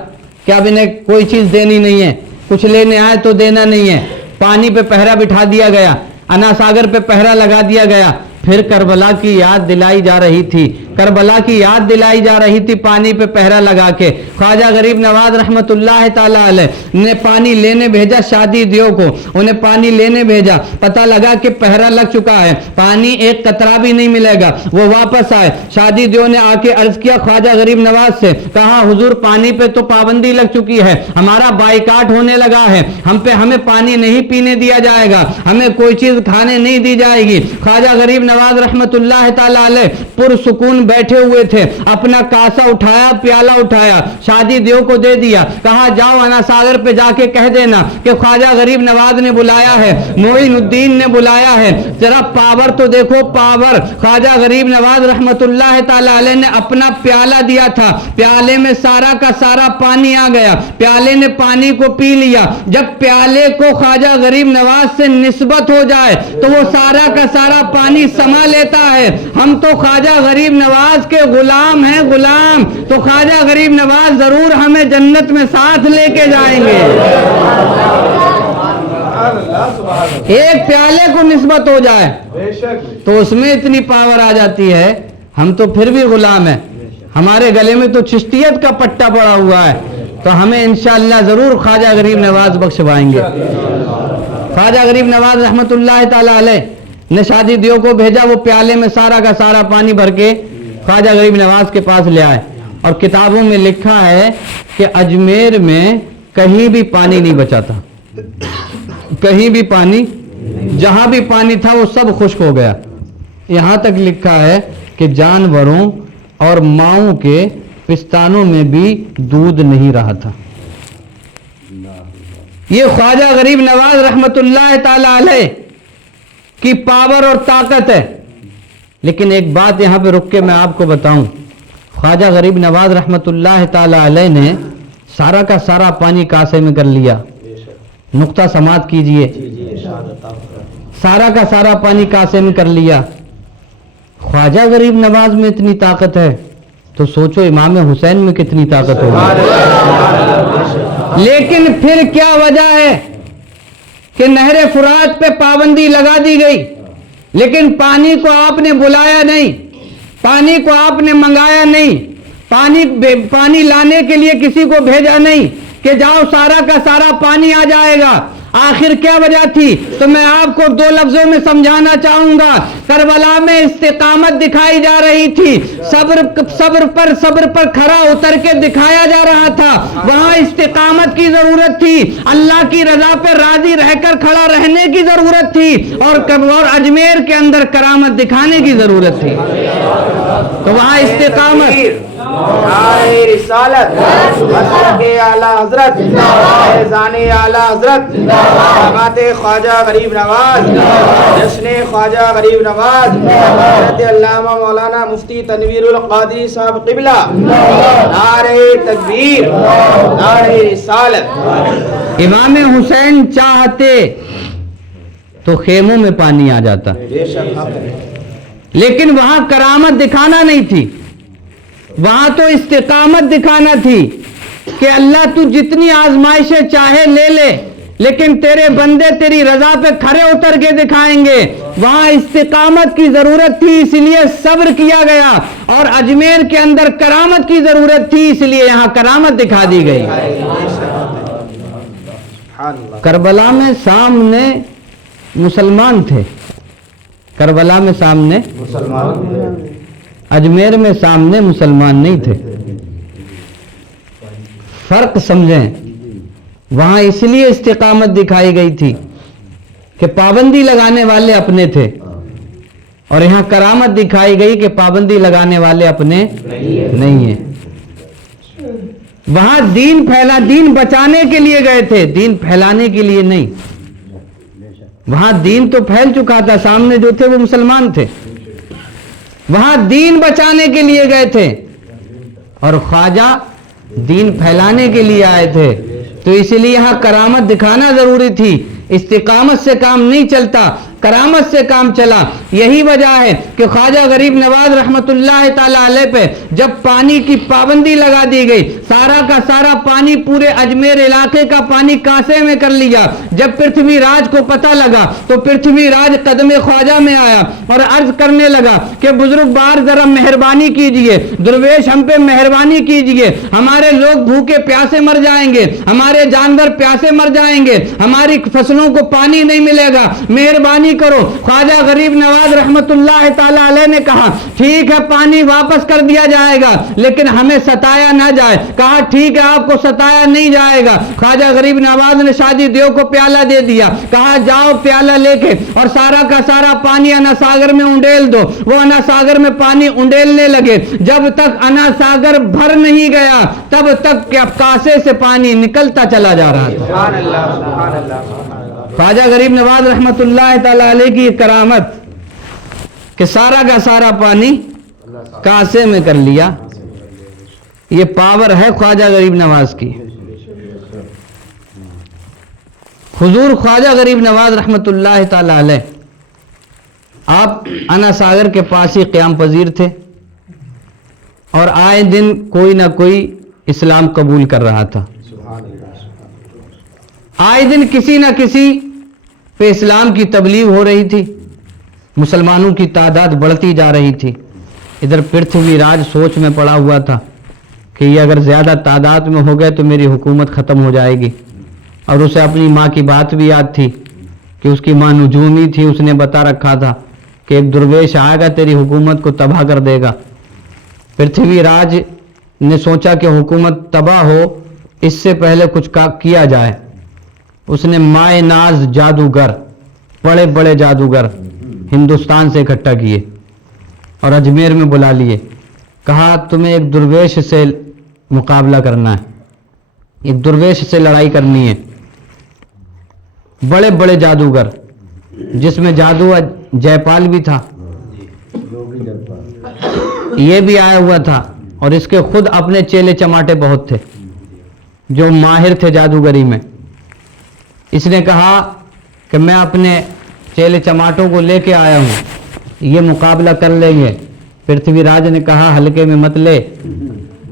کہ اب انہیں کوئی چیز دینی نہیں ہے, کچھ لینے آئے تو دینا نہیں ہے. پانی پہ پہرا بٹھا دیا گیا, انا ساگر پہ پہرا لگا دیا گیا. پھر کربلا کی یاد دلائی جا رہی تھی, کربلا کی یاد دلائی جا رہی تھی پانی پہ پہرا لگا کے. خواجہ غریب نواز رحمت اللہ تعالی علیہ نے پانی لینے بھیجا شادی دیو کو, انہیں پانی لینے بھیجا. پتہ لگا کہ پہرا لگ چکا ہے, پانی ایک قطرہ بھی نہیں ملے گا. وہ واپس آئے, شادی دیو نے آ کے عرض کیا خواجہ غریب نواز سے, کہا حضور پانی پہ تو پابندی لگ چکی ہے, ہمارا بائیکاٹ ہونے لگا ہے, ہمیں پانی نہیں پینے دیا جائے گا, ہمیں کوئی چیز کھانے نہیں دی جائے گی. خواجہ غریب نواز رحمت اللہ تعالی علیہ پرسکون بیٹھے ہوئے تھے, اپنا کاسا اٹھایا, پیالہ اٹھایا, شادی دیو کو دے دیا. کہا جاؤ انا ساگر پہ جا کے کہہ دینا کہ خواجہ غریب نواز نے بلایا ہے, معین الدین نے بلایا ہے. ذرا پاور تو دیکھو, پاور. خواجہ غریب نواز رحمت اللہ تعالی علیہ نے اپنا پیالہ دیا تھا, پیالے میں سارا کا سارا پانی آ گیا, پیالے نے پانی کو پی لیا. جب پیالے کو خواجہ غریب نواز سے نسبت ہو جائے تو وہ سارا کا سارا پانی سما لیتا ہے. ہم تو خواجہ غریب نواز کے غلام ہیں, غلام. تو خواجہ غریب نواز ضرور ہمیں جنت میں ساتھ لے کے جائیں گے. ایک پیالے کو نسبت ہو جائے تو اس میں اتنی پاور آ جاتی ہے, ہم تو پھر بھی غلام ہیں. ہمارے گلے میں تو چشتیت کا پٹا پڑا ہوا ہے, تو ہمیں انشاءاللہ ضرور خواجہ غریب نواز بخشوائیں گے. خواجہ غریب نواز رحمت اللہ تعالی علیہ نے شادی دیو کو بھیجا, وہ پیالے میں سارا کا سارا پانی بھر کے خواجہ غریب نواز کے پاس لے آئے. اور کتابوں میں لکھا ہے کہ اجمیر میں کہیں بھی پانی نہیں بچا تھا, کہیں بھی پانی, جہاں بھی پانی تھا وہ سب خشک ہو گیا. یہاں تک لکھا ہے کہ جانوروں اور ماؤں کے پستانوں میں بھی دودھ نہیں رہا تھا. یہ خواجہ غریب نواز رحمت اللہ تعالی علیہ کی پاور اور طاقت ہے. لیکن ایک بات یہاں پہ رک کے میں آپ کو بتاؤں, خواجہ غریب نواز رحمت اللہ تعالی علیہ نے سارا کا سارا پانی کاسے میں کر لیا, نقطہ سماعت کیجئے. سارا کا سارا پانی کاسے میں کر لیا. خواجہ غریب نواز میں اتنی طاقت ہے تو سوچو امام حسین میں کتنی طاقت ہوگی. لیکن پھر کیا وجہ ہے کہ نہر فرات پہ پابندی لگا دی گئی، لیکن پانی کو آپ نے بلایا نہیں، پانی کو آپ نے منگایا نہیں، پانی لانے کے لیے کسی کو بھیجا نہیں کہ جاؤ سارا کا سارا پانی آ جائے گا. آخر کیا وجہ تھی؟ تو میں آپ کو 2 لفظوں میں سمجھانا چاہوں گا. کربلا میں استقامت دکھائی جا رہی تھی، صبر پر کھرا اتر کے دکھایا جا رہا تھا. وہاں استقامت کی ضرورت تھی، اللہ کی رضا پہ راضی رہ کر کھڑا رہنے کی ضرورت تھی، اور اجمیر کے اندر کرامت دکھانے کی ضرورت تھی. تو وہاں استقامت نعرہ رسالت، مسلک اعلیٰ حضرت، فیضان اعلیٰ حضرت، سماعت خواجہ غریب نواز، جشن خواجہ غریب نواز، حضرت علامہ مولانا مفتی تنویر القادری صاحب قبلہ، نعرہ تکبیر، نعرہ رسالت. امام حسین چاہتے تو خیموں میں پانی آ جاتا، لیکن وہاں کرامت دکھانا نہیں تھی، وہاں تو استقامت دکھانا تھی کہ اللہ تو جتنی آزمائشیں چاہے لے لے، لیکن تیرے بندے تیری رضا پہ کھڑے اتر کے دکھائیں گے. وہاں استقامت کی ضرورت تھی، اس لیے صبر کیا گیا، اور اجمیر کے اندر کرامت کی ضرورت تھی، اس لیے یہاں کرامت دکھا دی گئی. کربلا میں سامنے مسلمان تھے، کربلا میں سامنے اجمیر میں سامنے مسلمان نہیں تھے. فرق سمجھیں. وہاں اس لیے استقامت دکھائی گئی تھی کہ پابندی لگانے والے اپنے تھے، اور یہاں کرامت دکھائی گئی کہ پابندی لگانے والے اپنے نہیں ہیں. وہاں دین بچانے کے لیے گئے تھے، دین پھیلانے کے لیے نہیں. وہاں دین تو پھیل چکا تھا، سامنے جو تھے وہ مسلمان تھے. وہاں دین بچانے کے لیے گئے تھے، اور خواجہ دین پھیلانے کے لیے آئے تھے. تو اس لیے یہاں کرامت دکھانا ضروری تھی. استقامت سے کام نہیں چلتا، کرامت سے کام چلا. یہی وجہ ہے کہ خواجہ غریب نواز رحمت اللہ تعالی علیہ پہ جب پانی کی پابندی لگا دی گئی، سارا کا سارا پانی پورے اجمیر علاقے کا پانی کاسے میں کر لیا. جب پرتھوی راج کو پتہ لگا تو پرتھوی راج قدم خواجہ میں آیا اور عرض کرنے لگا کہ بزرگ بار ذرا مہربانی کیجئے، درویش ہم پہ مہربانی کیجئے، ہمارے لوگ بھوکے پیاسے مر جائیں گے، ہمارے جانور پیاسے مر جائیں گے، ہماری فصلوں کو پانی نہیں ملے گا، مہربانی کرو. خواجہ غریب نواز رحمت اللہ تعالی علیہ نے کہا ٹھیک ہے پانی واپس کر دیا جائے گا، لیکن ہمیں ستایا نہ جائے. کہا ٹھیک ہے آپ کو ستایا نہیں جائے گا. خواجہ غریب نواز نے شادی دیو کو پیالہ دے دیا، کہا جاؤ پیالہ لے کے اور سارا کا سارا پانی انا ساگر میں انڈیل دو. وہ انا ساگر میں پانی انڈیلنے لگے. جب تک انا ساگر بھر نہیں گیا تب تک کاسے سے پانی نکلتا چلا جا رہا تھا. سبحان اللہ، سبحان اللہ. خواجہ غریب نواز رحمت اللہ تعالی علیہ کی کرامت کہ سارا کا سارا پانی کاسے میں کر لیا. یہ پاور ہے خواجہ غریب نواز کی. حضور خواجہ غریب نواز رحمت اللہ تعالی علیہ آپ انا ساگر کے پاس ہی قیام پذیر تھے، اور آئے دن کوئی نہ کوئی اسلام قبول کر رہا تھا. آئے دن کسی نہ کسی پہ اسلام کی تبلیغ ہو رہی تھی، مسلمانوں کی تعداد بڑھتی جا رہی تھی. ادھر پرتھوی راج سوچ میں پڑا ہوا تھا کہ یہ اگر زیادہ تعداد میں ہو گئے تو میری حکومت ختم ہو جائے گی. اور اسے اپنی ماں کی بات بھی یاد تھی کہ اس کی ماں نجومی تھی، اس نے بتا رکھا تھا کہ ایک درویش آئے گا تیری حکومت کو تباہ کر دے گا. پرتھوی راج نے سوچا کہ حکومت تباہ ہو اس سے پہلے کچھ کیا جائے. اس نے مائے ناز جادوگر، بڑے بڑے جادوگر ہندوستان سے اکٹھا کیے اور اجمیر میں بلا لیے. کہا تمہیں ایک درویش سے مقابلہ کرنا ہے، ایک درویش سے لڑائی کرنی ہے. بڑے بڑے جادوگر جس میں جادو جے پال بھی تھا، یہ بھی آیا ہوا تھا، اور اس کے خود اپنے چیلے چماٹے بہت تھے جو ماہر تھے جادوگری میں. اس نے کہا کہ میں اپنے چیلے چماٹوں کو لے کے آیا ہوں, یہ مقابلہ کر لیں گے. پرتھوی راج نے کہا ہلکے میں مت لے,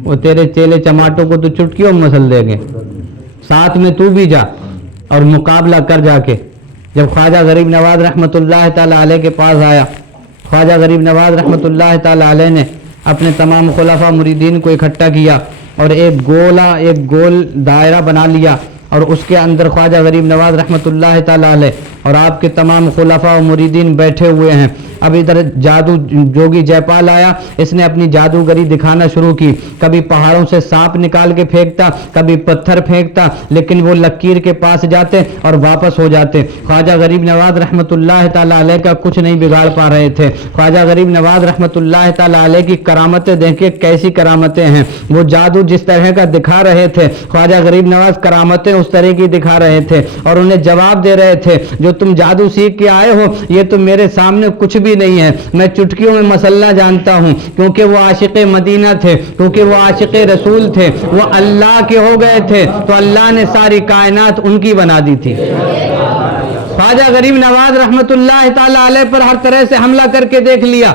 وہ تیرے چیلے چماٹوں کو تو چٹکیوں میں مسل دیں گے, ساتھ میں تو بھی جا اور مقابلہ کر جا کے. جب خواجہ غریب نواز رحمۃ اللہ تعالی علیہ کے پاس آیا, خواجہ غریب نواز رحمۃ اللہ تعالی علیہ نے اپنے تمام خلفاء مریدین کو اکٹھا کیا اور ایک گول دائرہ بنا لیا, اور اس کے اندر خواجہ غریب نواز رحمۃ اللہ تعالی علیہ اور آپ کے تمام خلفاء و مریدین بیٹھے ہوئے ہیں. اب ادھر جادو جوگی جے پال آیا, اس نے اپنی جادوگری دکھانا شروع کی. کبھی پہاڑوں سے سانپ نکال کے پھینکتا, کبھی پتھر پھینکتا, لیکن وہ لکیر کے پاس جاتے اور واپس ہو جاتے. خواجہ غریب نواز رحمۃ اللہ تعالی علیہ کا کچھ نہیں بگاڑ پا رہے تھے. خواجہ غریب نواز رحمۃ اللہ تعالی علیہ کی کرامتیں دیکھیں کیسی کرامتیں ہیں. وہ جادو جس طرح کا دکھا رہے تھے, خواجہ غریب نواز کرامتیں اس طرح کی دکھا رہے تھے, اور انہیں جواب دے رہے تھے جو تم جادو سیکھ کے آئے ہو یہ تو میرے سامنے کچھ بھی نہیں ہے. میں چٹکیوں میں مسئلہ جانتا ہوں, کیونکہ وہ عاشق مدینہ تھے, کیونکہ وہ عاشق رسول تھے, وہ اللہ کے ہو گئے تھے تو اللہ نے ساری کائنات ان کی بنا دی تھی. خواجہ غریب نواز رحمۃ اللہ تعالی علیہ پر ہر طرح سے حملہ کر کے دیکھ لیا,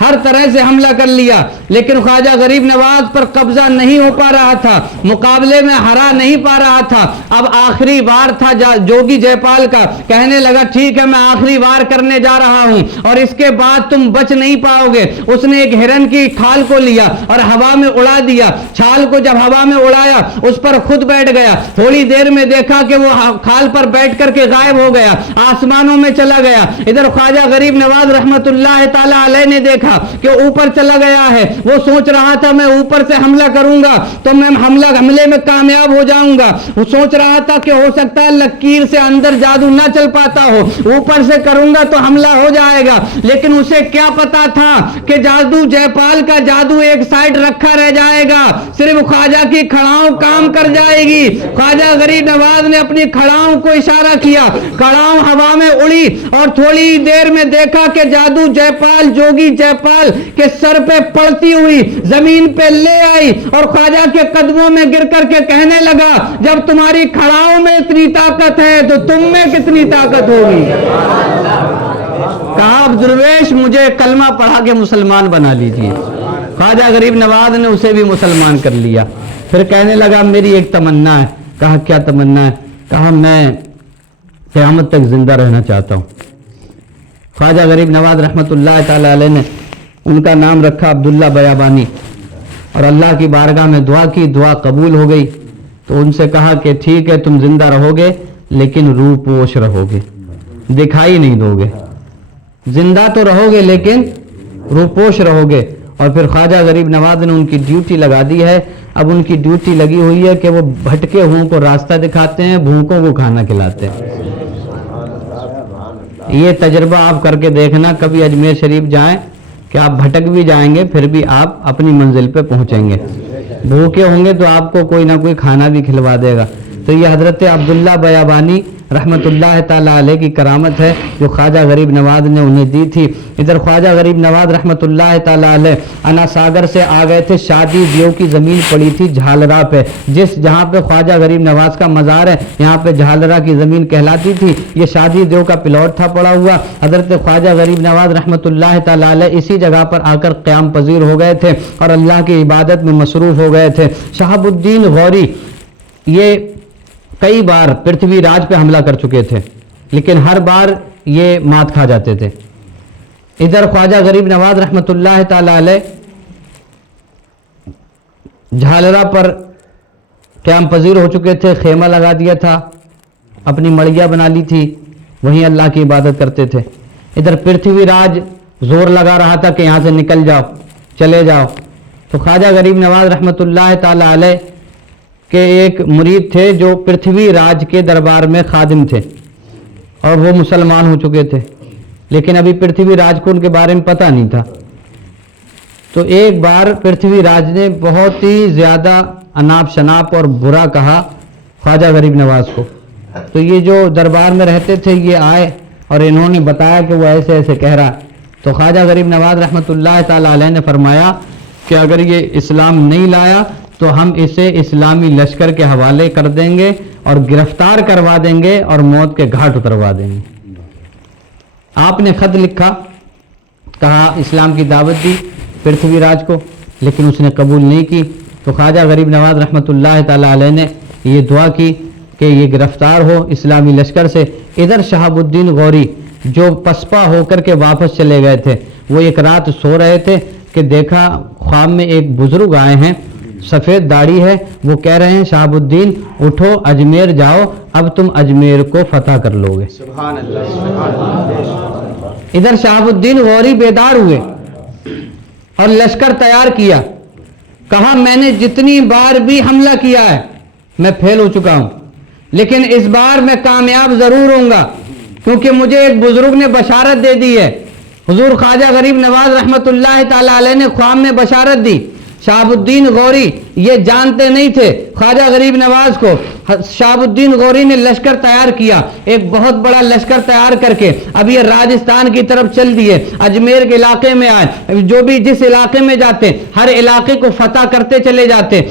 ہر طرح سے حملہ کر لیا, لیکن خواجہ غریب نواز پر قبضہ نہیں ہو پا رہا تھا, مقابلے میں ہرا نہیں پا رہا تھا. اب آخری وار تھا جوگی جے پال کا, کہنے لگا ٹھیک ہے میں آخری وار کرنے جا رہا ہوں اور اس کے بعد تم بچ نہیں پاؤ گے. اس نے ایک ہرن کی کھال کو لیا اور ہوا میں اڑا دیا. چھال کو جب ہوا میں اڑایا اس پر خود بیٹھ گیا, تھوڑی دیر میں دیکھا کہ وہ کھال پر بیٹھ کر کے غائب ہو گیا, آسمانوں میں چلا گیا. ادھر خواجہ غریب نواز رحمۃ اللہ تعالی علیہ نے دیکھا کہ اوپر چلا گیا ہے. وہ سوچ رہا تھا میں اوپر سے حملہ کروں گا تو میں حملے میں کامیاب ہو جاؤں گا. وہ سوچ رہا تھا کہ ہو سکتا ہے لکیر سے اندر جادو نہ چل پاتا ہو, اوپر سے کروں گا تو حملہ ہو جائے گا. لیکن اسے کیا پتا تھا کہ جادو جے پال کا جادو ایک سائڈ رکھا رہ جائے گا, صرف خواجہ کی کھڑاؤں کام کر جائے گی. خواجہ غریب نواز نے اپنی کھڑاؤں کو اشارہ کیا, کھڑاؤں ہوا میں اڑی اور تھوڑی دیر میں دیکھا کہ جادو جے پال جوگی جے پال کے سر پہ پڑتی ہوئی زمین پہ لے آئی اور خواجہ کے قدموں میں گر کر کے کہنے لگا جب تمہاری کھڑاؤں میں اتنی طاقت ہے تو تم میں کتنی طاقت ہوگی. کہا اب درویش مجھے کلمہ پڑھا کے مسلمان بنا لیجیے. خواجہ غریب نواز نے اسے بھی مسلمان کر لیا. پھر کہنے لگا میری ایک تمنا ہے. کہا کیا تمنا ہے؟ کہا میں قیامت تک زندہ رہنا چاہتا ہوں. خواجہ غریب نواز رحمۃ اللہ تعالی علیہ نے ان کا نام رکھا عبداللہ بیابانی, اور اللہ کی بارگاہ میں دعا کی, دعا قبول ہو گئی. تو ان سے کہا کہ ٹھیک ہے تم زندہ رہو گے لیکن روح پوش رہو گے, دکھائی نہیں دو گے, زندہ تو رہو گے لیکن روح پوش رہو گے. اور پھر خواجہ غریب نواز نے ان کی ڈیوٹی لگا دی ہے. اب ان کی ڈیوٹی لگی ہوئی ہے کہ وہ بھٹکے ہوئوں کو راستہ دکھاتے ہیں, بھوکوں کو کھانا کھلاتے ہیں. یہ تجربہ آپ کر کے دیکھنا, کبھی اجمیر شریف جائیں کہ آپ بھٹک بھی جائیں گے پھر بھی آپ اپنی منزل پہ پہنچیں گے. بھوکے ہوں گے تو آپ کو کوئی نہ کوئی کھانا بھی کھلوا دے گا. تو یہ حضرت عبداللہ بیابانی رحمت اللہ تعالی علیہ کی کرامت ہے جو خواجہ غریب نواز نے انہیں دی تھی. ادھر خواجہ غریب نواز رحمت اللہ تعالی علیہ انا ساگر سے آ گئے تھے. شادی دیو کی زمین پڑی تھی جھالرا پہ, جہاں پہ خواجہ غریب نواز کا مزار ہے یہاں پہ جھالرا کی زمین کہلاتی تھی. یہ شادی دیو کا پلاٹ تھا پڑا ہوا. حضرت خواجہ غریب نواز رحمت اللہ تعالی علیہ اسی جگہ پر آ کر قیام پذیر ہو گئے تھے اور اللہ کی عبادت میں مصروف ہو گئے تھے. شہاب الدین غوری یہ کئی بار پرتھوی راج پہ حملہ کر چکے تھے لیکن ہر بار یہ مات کھا جاتے تھے. ادھر خواجہ غریب نواز رحمت اللہ تعالی علیہ جھالرا پر قیام پذیر ہو چکے تھے, خیمہ لگا دیا تھا, اپنی مڑیا بنا لی تھی, وہیں اللہ کی عبادت کرتے تھے. ادھر پرتھوی راج زور لگا رہا تھا کہ یہاں سے نکل جاؤ, چلے جاؤ. تو خواجہ غریب نواز رحمت اللہ تعالی علیہ کہ ایک مرید تھے جو پرتھوی راج کے دربار میں خادم تھے اور وہ مسلمان ہو چکے تھے, لیکن ابھی پرتھوی راج کو ان کے بارے میں پتہ نہیں تھا. تو ایک بار پرتھوی راج نے بہت ہی زیادہ اناپ شناپ اور برا کہا خواجہ غریب نواز کو. تو یہ جو دربار میں رہتے تھے یہ آئے اور انہوں نے بتایا کہ وہ ایسے ایسے کہہ رہا. تو خواجہ غریب نواز رحمت اللہ تعالی علیہ نے فرمایا کہ اگر یہ اسلام نہیں لایا تو ہم اسے اسلامی لشکر کے حوالے کر دیں گے اور گرفتار کروا دیں گے اور موت کے گھاٹ اتروا دیں گے۔ آپ نے خط لکھا، کہا اسلام کی دعوت دی پرتھوی راج کو، لیکن اس نے قبول نہیں کی، تو خواجہ غریب نواز رحمۃ اللہ تعالیٰ علیہ نے یہ دعا کی کہ یہ گرفتار ہو اسلامی لشکر سے۔ ادھر شہاب الدین غوری جو پسپا ہو کر کے واپس چلے گئے تھے، وہ ایک رات سو رہے تھے کہ دیکھا خواب میں ایک بزرگ آئے ہیں، سفید داڑھی ہے، وہ کہہ رہے ہیں شہاب الدین اٹھو اجمیر جاؤ، اب تم اجمیر کو فتح کر لو گے۔ سبحان اللہ، سبحان اللہ۔ ادھر شہاب الدین غوری بیدار ہوئے اور لشکر تیار کیا، کہا میں نے جتنی بار بھی حملہ کیا ہے میں پھیل ہو چکا ہوں، لیکن اس بار میں کامیاب ضرور ہوں گا، کیونکہ مجھے ایک بزرگ نے بشارت دے دی ہے۔ حضور خواجہ غریب نواز رحمۃ اللہ تعالی علیہ نے خواب میں بشارت دی۔ شہاب الدین غوری یہ جانتے نہیں تھے خواجہ غریب نواز کو۔ شہاب الدین غوری نے لشکر تیار کیا، ایک بہت بڑا لشکر تیار کر کے اب یہ راجستھان کی طرف چل دیے، اجمیر کے علاقے میں آئے، جو بھی جس علاقے میں جاتے ہر علاقے کو فتح کرتے چلے جاتے،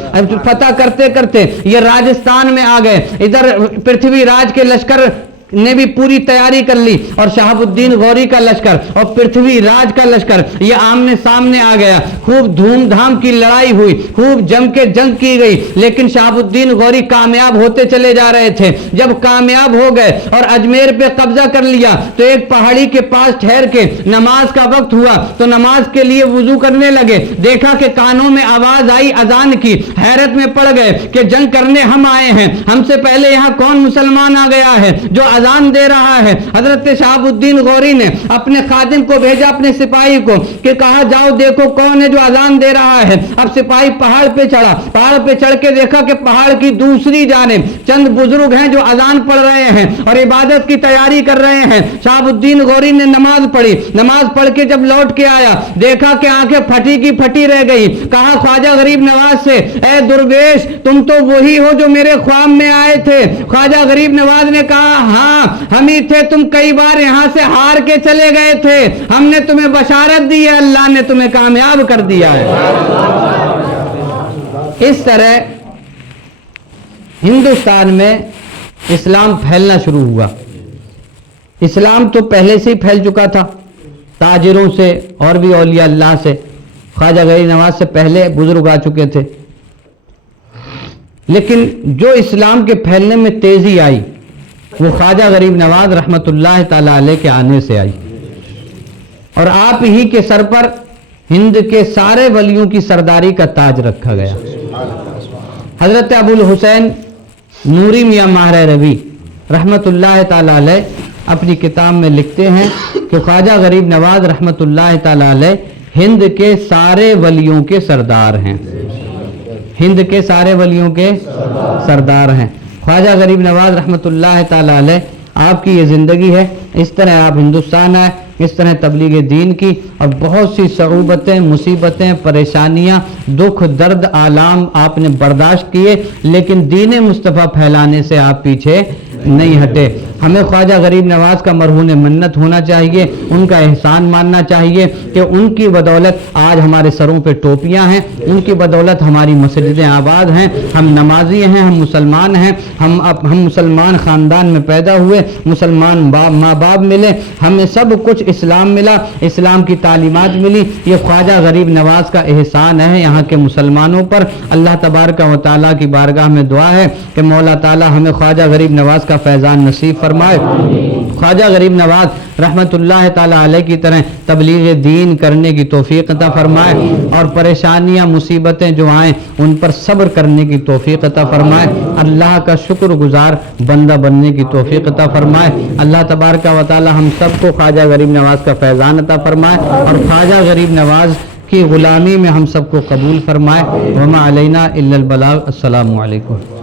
فتح کرتے کرتے یہ راجستھان میں آ گئے۔ ادھر پرتھوی راج کے لشکر نے بھی پوری تیاری کر لی، اور شہاب الدین غوری کا لشکر اور پرتھوی راج کا لشکر یہ آمنے سامنے آ گیا۔ خوب دھوم دھام کی لڑائی ہوئی، خوب جم کے جنگ کی گئی، لیکن شہاب الدین غوری کامیاب ہوتے چلے جا رہے تھے۔ جب کامیاب ہو گئے اور اجمیر پہ قبضہ کر لیا تو ایک پہاڑی کے پاس ٹھہر کے نماز کا وقت ہوا تو نماز کے لیے وضو کرنے لگے، دیکھا کہ کانوں میں آواز آئی اذان کی، حیرت میں پڑ گئے کہ جنگ کرنے ہم آئے ہیں، ہم سے پہلے یہاں کون مسلمان آ گیا ہے جو اذان دے رہا ہے۔ حضرت شہاب الدین غوری نے اپنے خادم کو بھیجا، اپنے سپاہی کو، کہ کہا جاؤ دیکھو کون ہے جو اذان دے رہا ہے۔ اب سپاہی پہاڑ پہ چڑھا، پہاڑ پہ چڑھ کے دیکھا کہ پہاڑ کی دوسری جانب چند بزرگ ہیں جو اذان پڑھ رہے ہیں اور عبادت کی تیاری کر رہے ہیں۔ شہاب الدین غوری نے نماز پڑھی، نماز پڑھ کے جب لوٹ کے آیا دیکھا کہ آنکھیں پھٹی کی پھٹی رہ گئی۔ کہا خواجہ غریب نواز سے، اے درویش تم تو وہی ہو جو میرے خواب میں آئے تھے؟ خواجہ غریب نواز نے کہا ہاں ہم ہی تھے، تم کئی بار یہاں سے ہار کے چلے گئے تھے، ہم نے تمہیں بشارت دی ہے، اللہ نے تمہیں کامیاب کر دیا ہے۔ اس طرح ہندوستان میں اسلام پھیلنا شروع ہوا۔ اسلام تو پہلے سے ہی پھیل چکا تھا، تاجروں سے اور بھی اولیاء اللہ سے، خواجہ غریب نواز سے پہلے بزرگ آ چکے تھے، لیکن جو اسلام کے پھیلنے میں تیزی آئی وہ خواجہ غریب نواز رحمۃ اللہ تعالی علیہ کے آنے سے آئی، اور آپ ہی کے سر پر ہند کے سارے ولیوں کی سرداری کا تاج رکھا گیا۔ حضرت ابو الحسین نوری میاں ماہر روی رحمۃ اللہ تعالی علیہ اپنی کتاب میں لکھتے ہیں کہ خواجہ غریب نواز رحمۃ اللہ تعالی علیہ ہند کے سارے ولیوں کے سردار ہیں، ہند کے سارے ولیوں کے سردار ہیں۔ خواجہ غریب نواز رحمۃ اللہ تعالی علیہ آپ کی یہ زندگی ہے، اس طرح آپ ہندوستان آئے، اس طرح تبلیغ دین کی، اور بہت سی صعوبتیں، مصیبتیں، پریشانیاں، دکھ، درد، آلام آپ نے برداشت کیے، لیکن دین مصطفیٰ پھیلانے سے آپ پیچھے نہیں ہٹے۔ ہمیں خواجہ غریب نواز کا مرہون منت ہونا چاہیے، ان کا احسان ماننا چاہیے کہ ان کی بدولت آج ہمارے سروں پہ ٹوپیاں ہیں، ان کی بدولت ہماری مسجدیں آباد ہیں، ہم نمازی ہیں، ہم مسلمان ہیں، ہم مسلمان خاندان میں پیدا ہوئے، مسلمان ماں باپ ملے، ہمیں سب کچھ اسلام ملا، اسلام کی تعلیمات ملی، یہ خواجہ غریب نواز کا احسان ہے یہاں کے مسلمانوں پر۔ اللہ تبارک و تعالیٰ کی بارگاہ میں دعا ہے کہ مولا تعالیٰ ہمیں خواجہ غریب نواز کا فیضان نصیب فرمائے، خواجہ غریب نواز رحمت اللہ تعالی علیہ کی طرح تبلیغ دین کرنے کی توفیق عطا فرمائے، اور پریشانیاں مصیبتیں جو آئیں ان پر صبر کرنے کی توفیق عطا فرمائے، اللہ کا شکر گزار بندہ بننے کی توفیق عطا فرمائے۔ اللہ تبارک و تعالی ہم سب کو خواجہ غریب نواز کا فیضان عطا فرمائے، اور خواجہ غریب نواز کی غلامی میں ہم سب کو قبول فرمائے۔ وما علینا الا البلاغ۔ السلام علیکم۔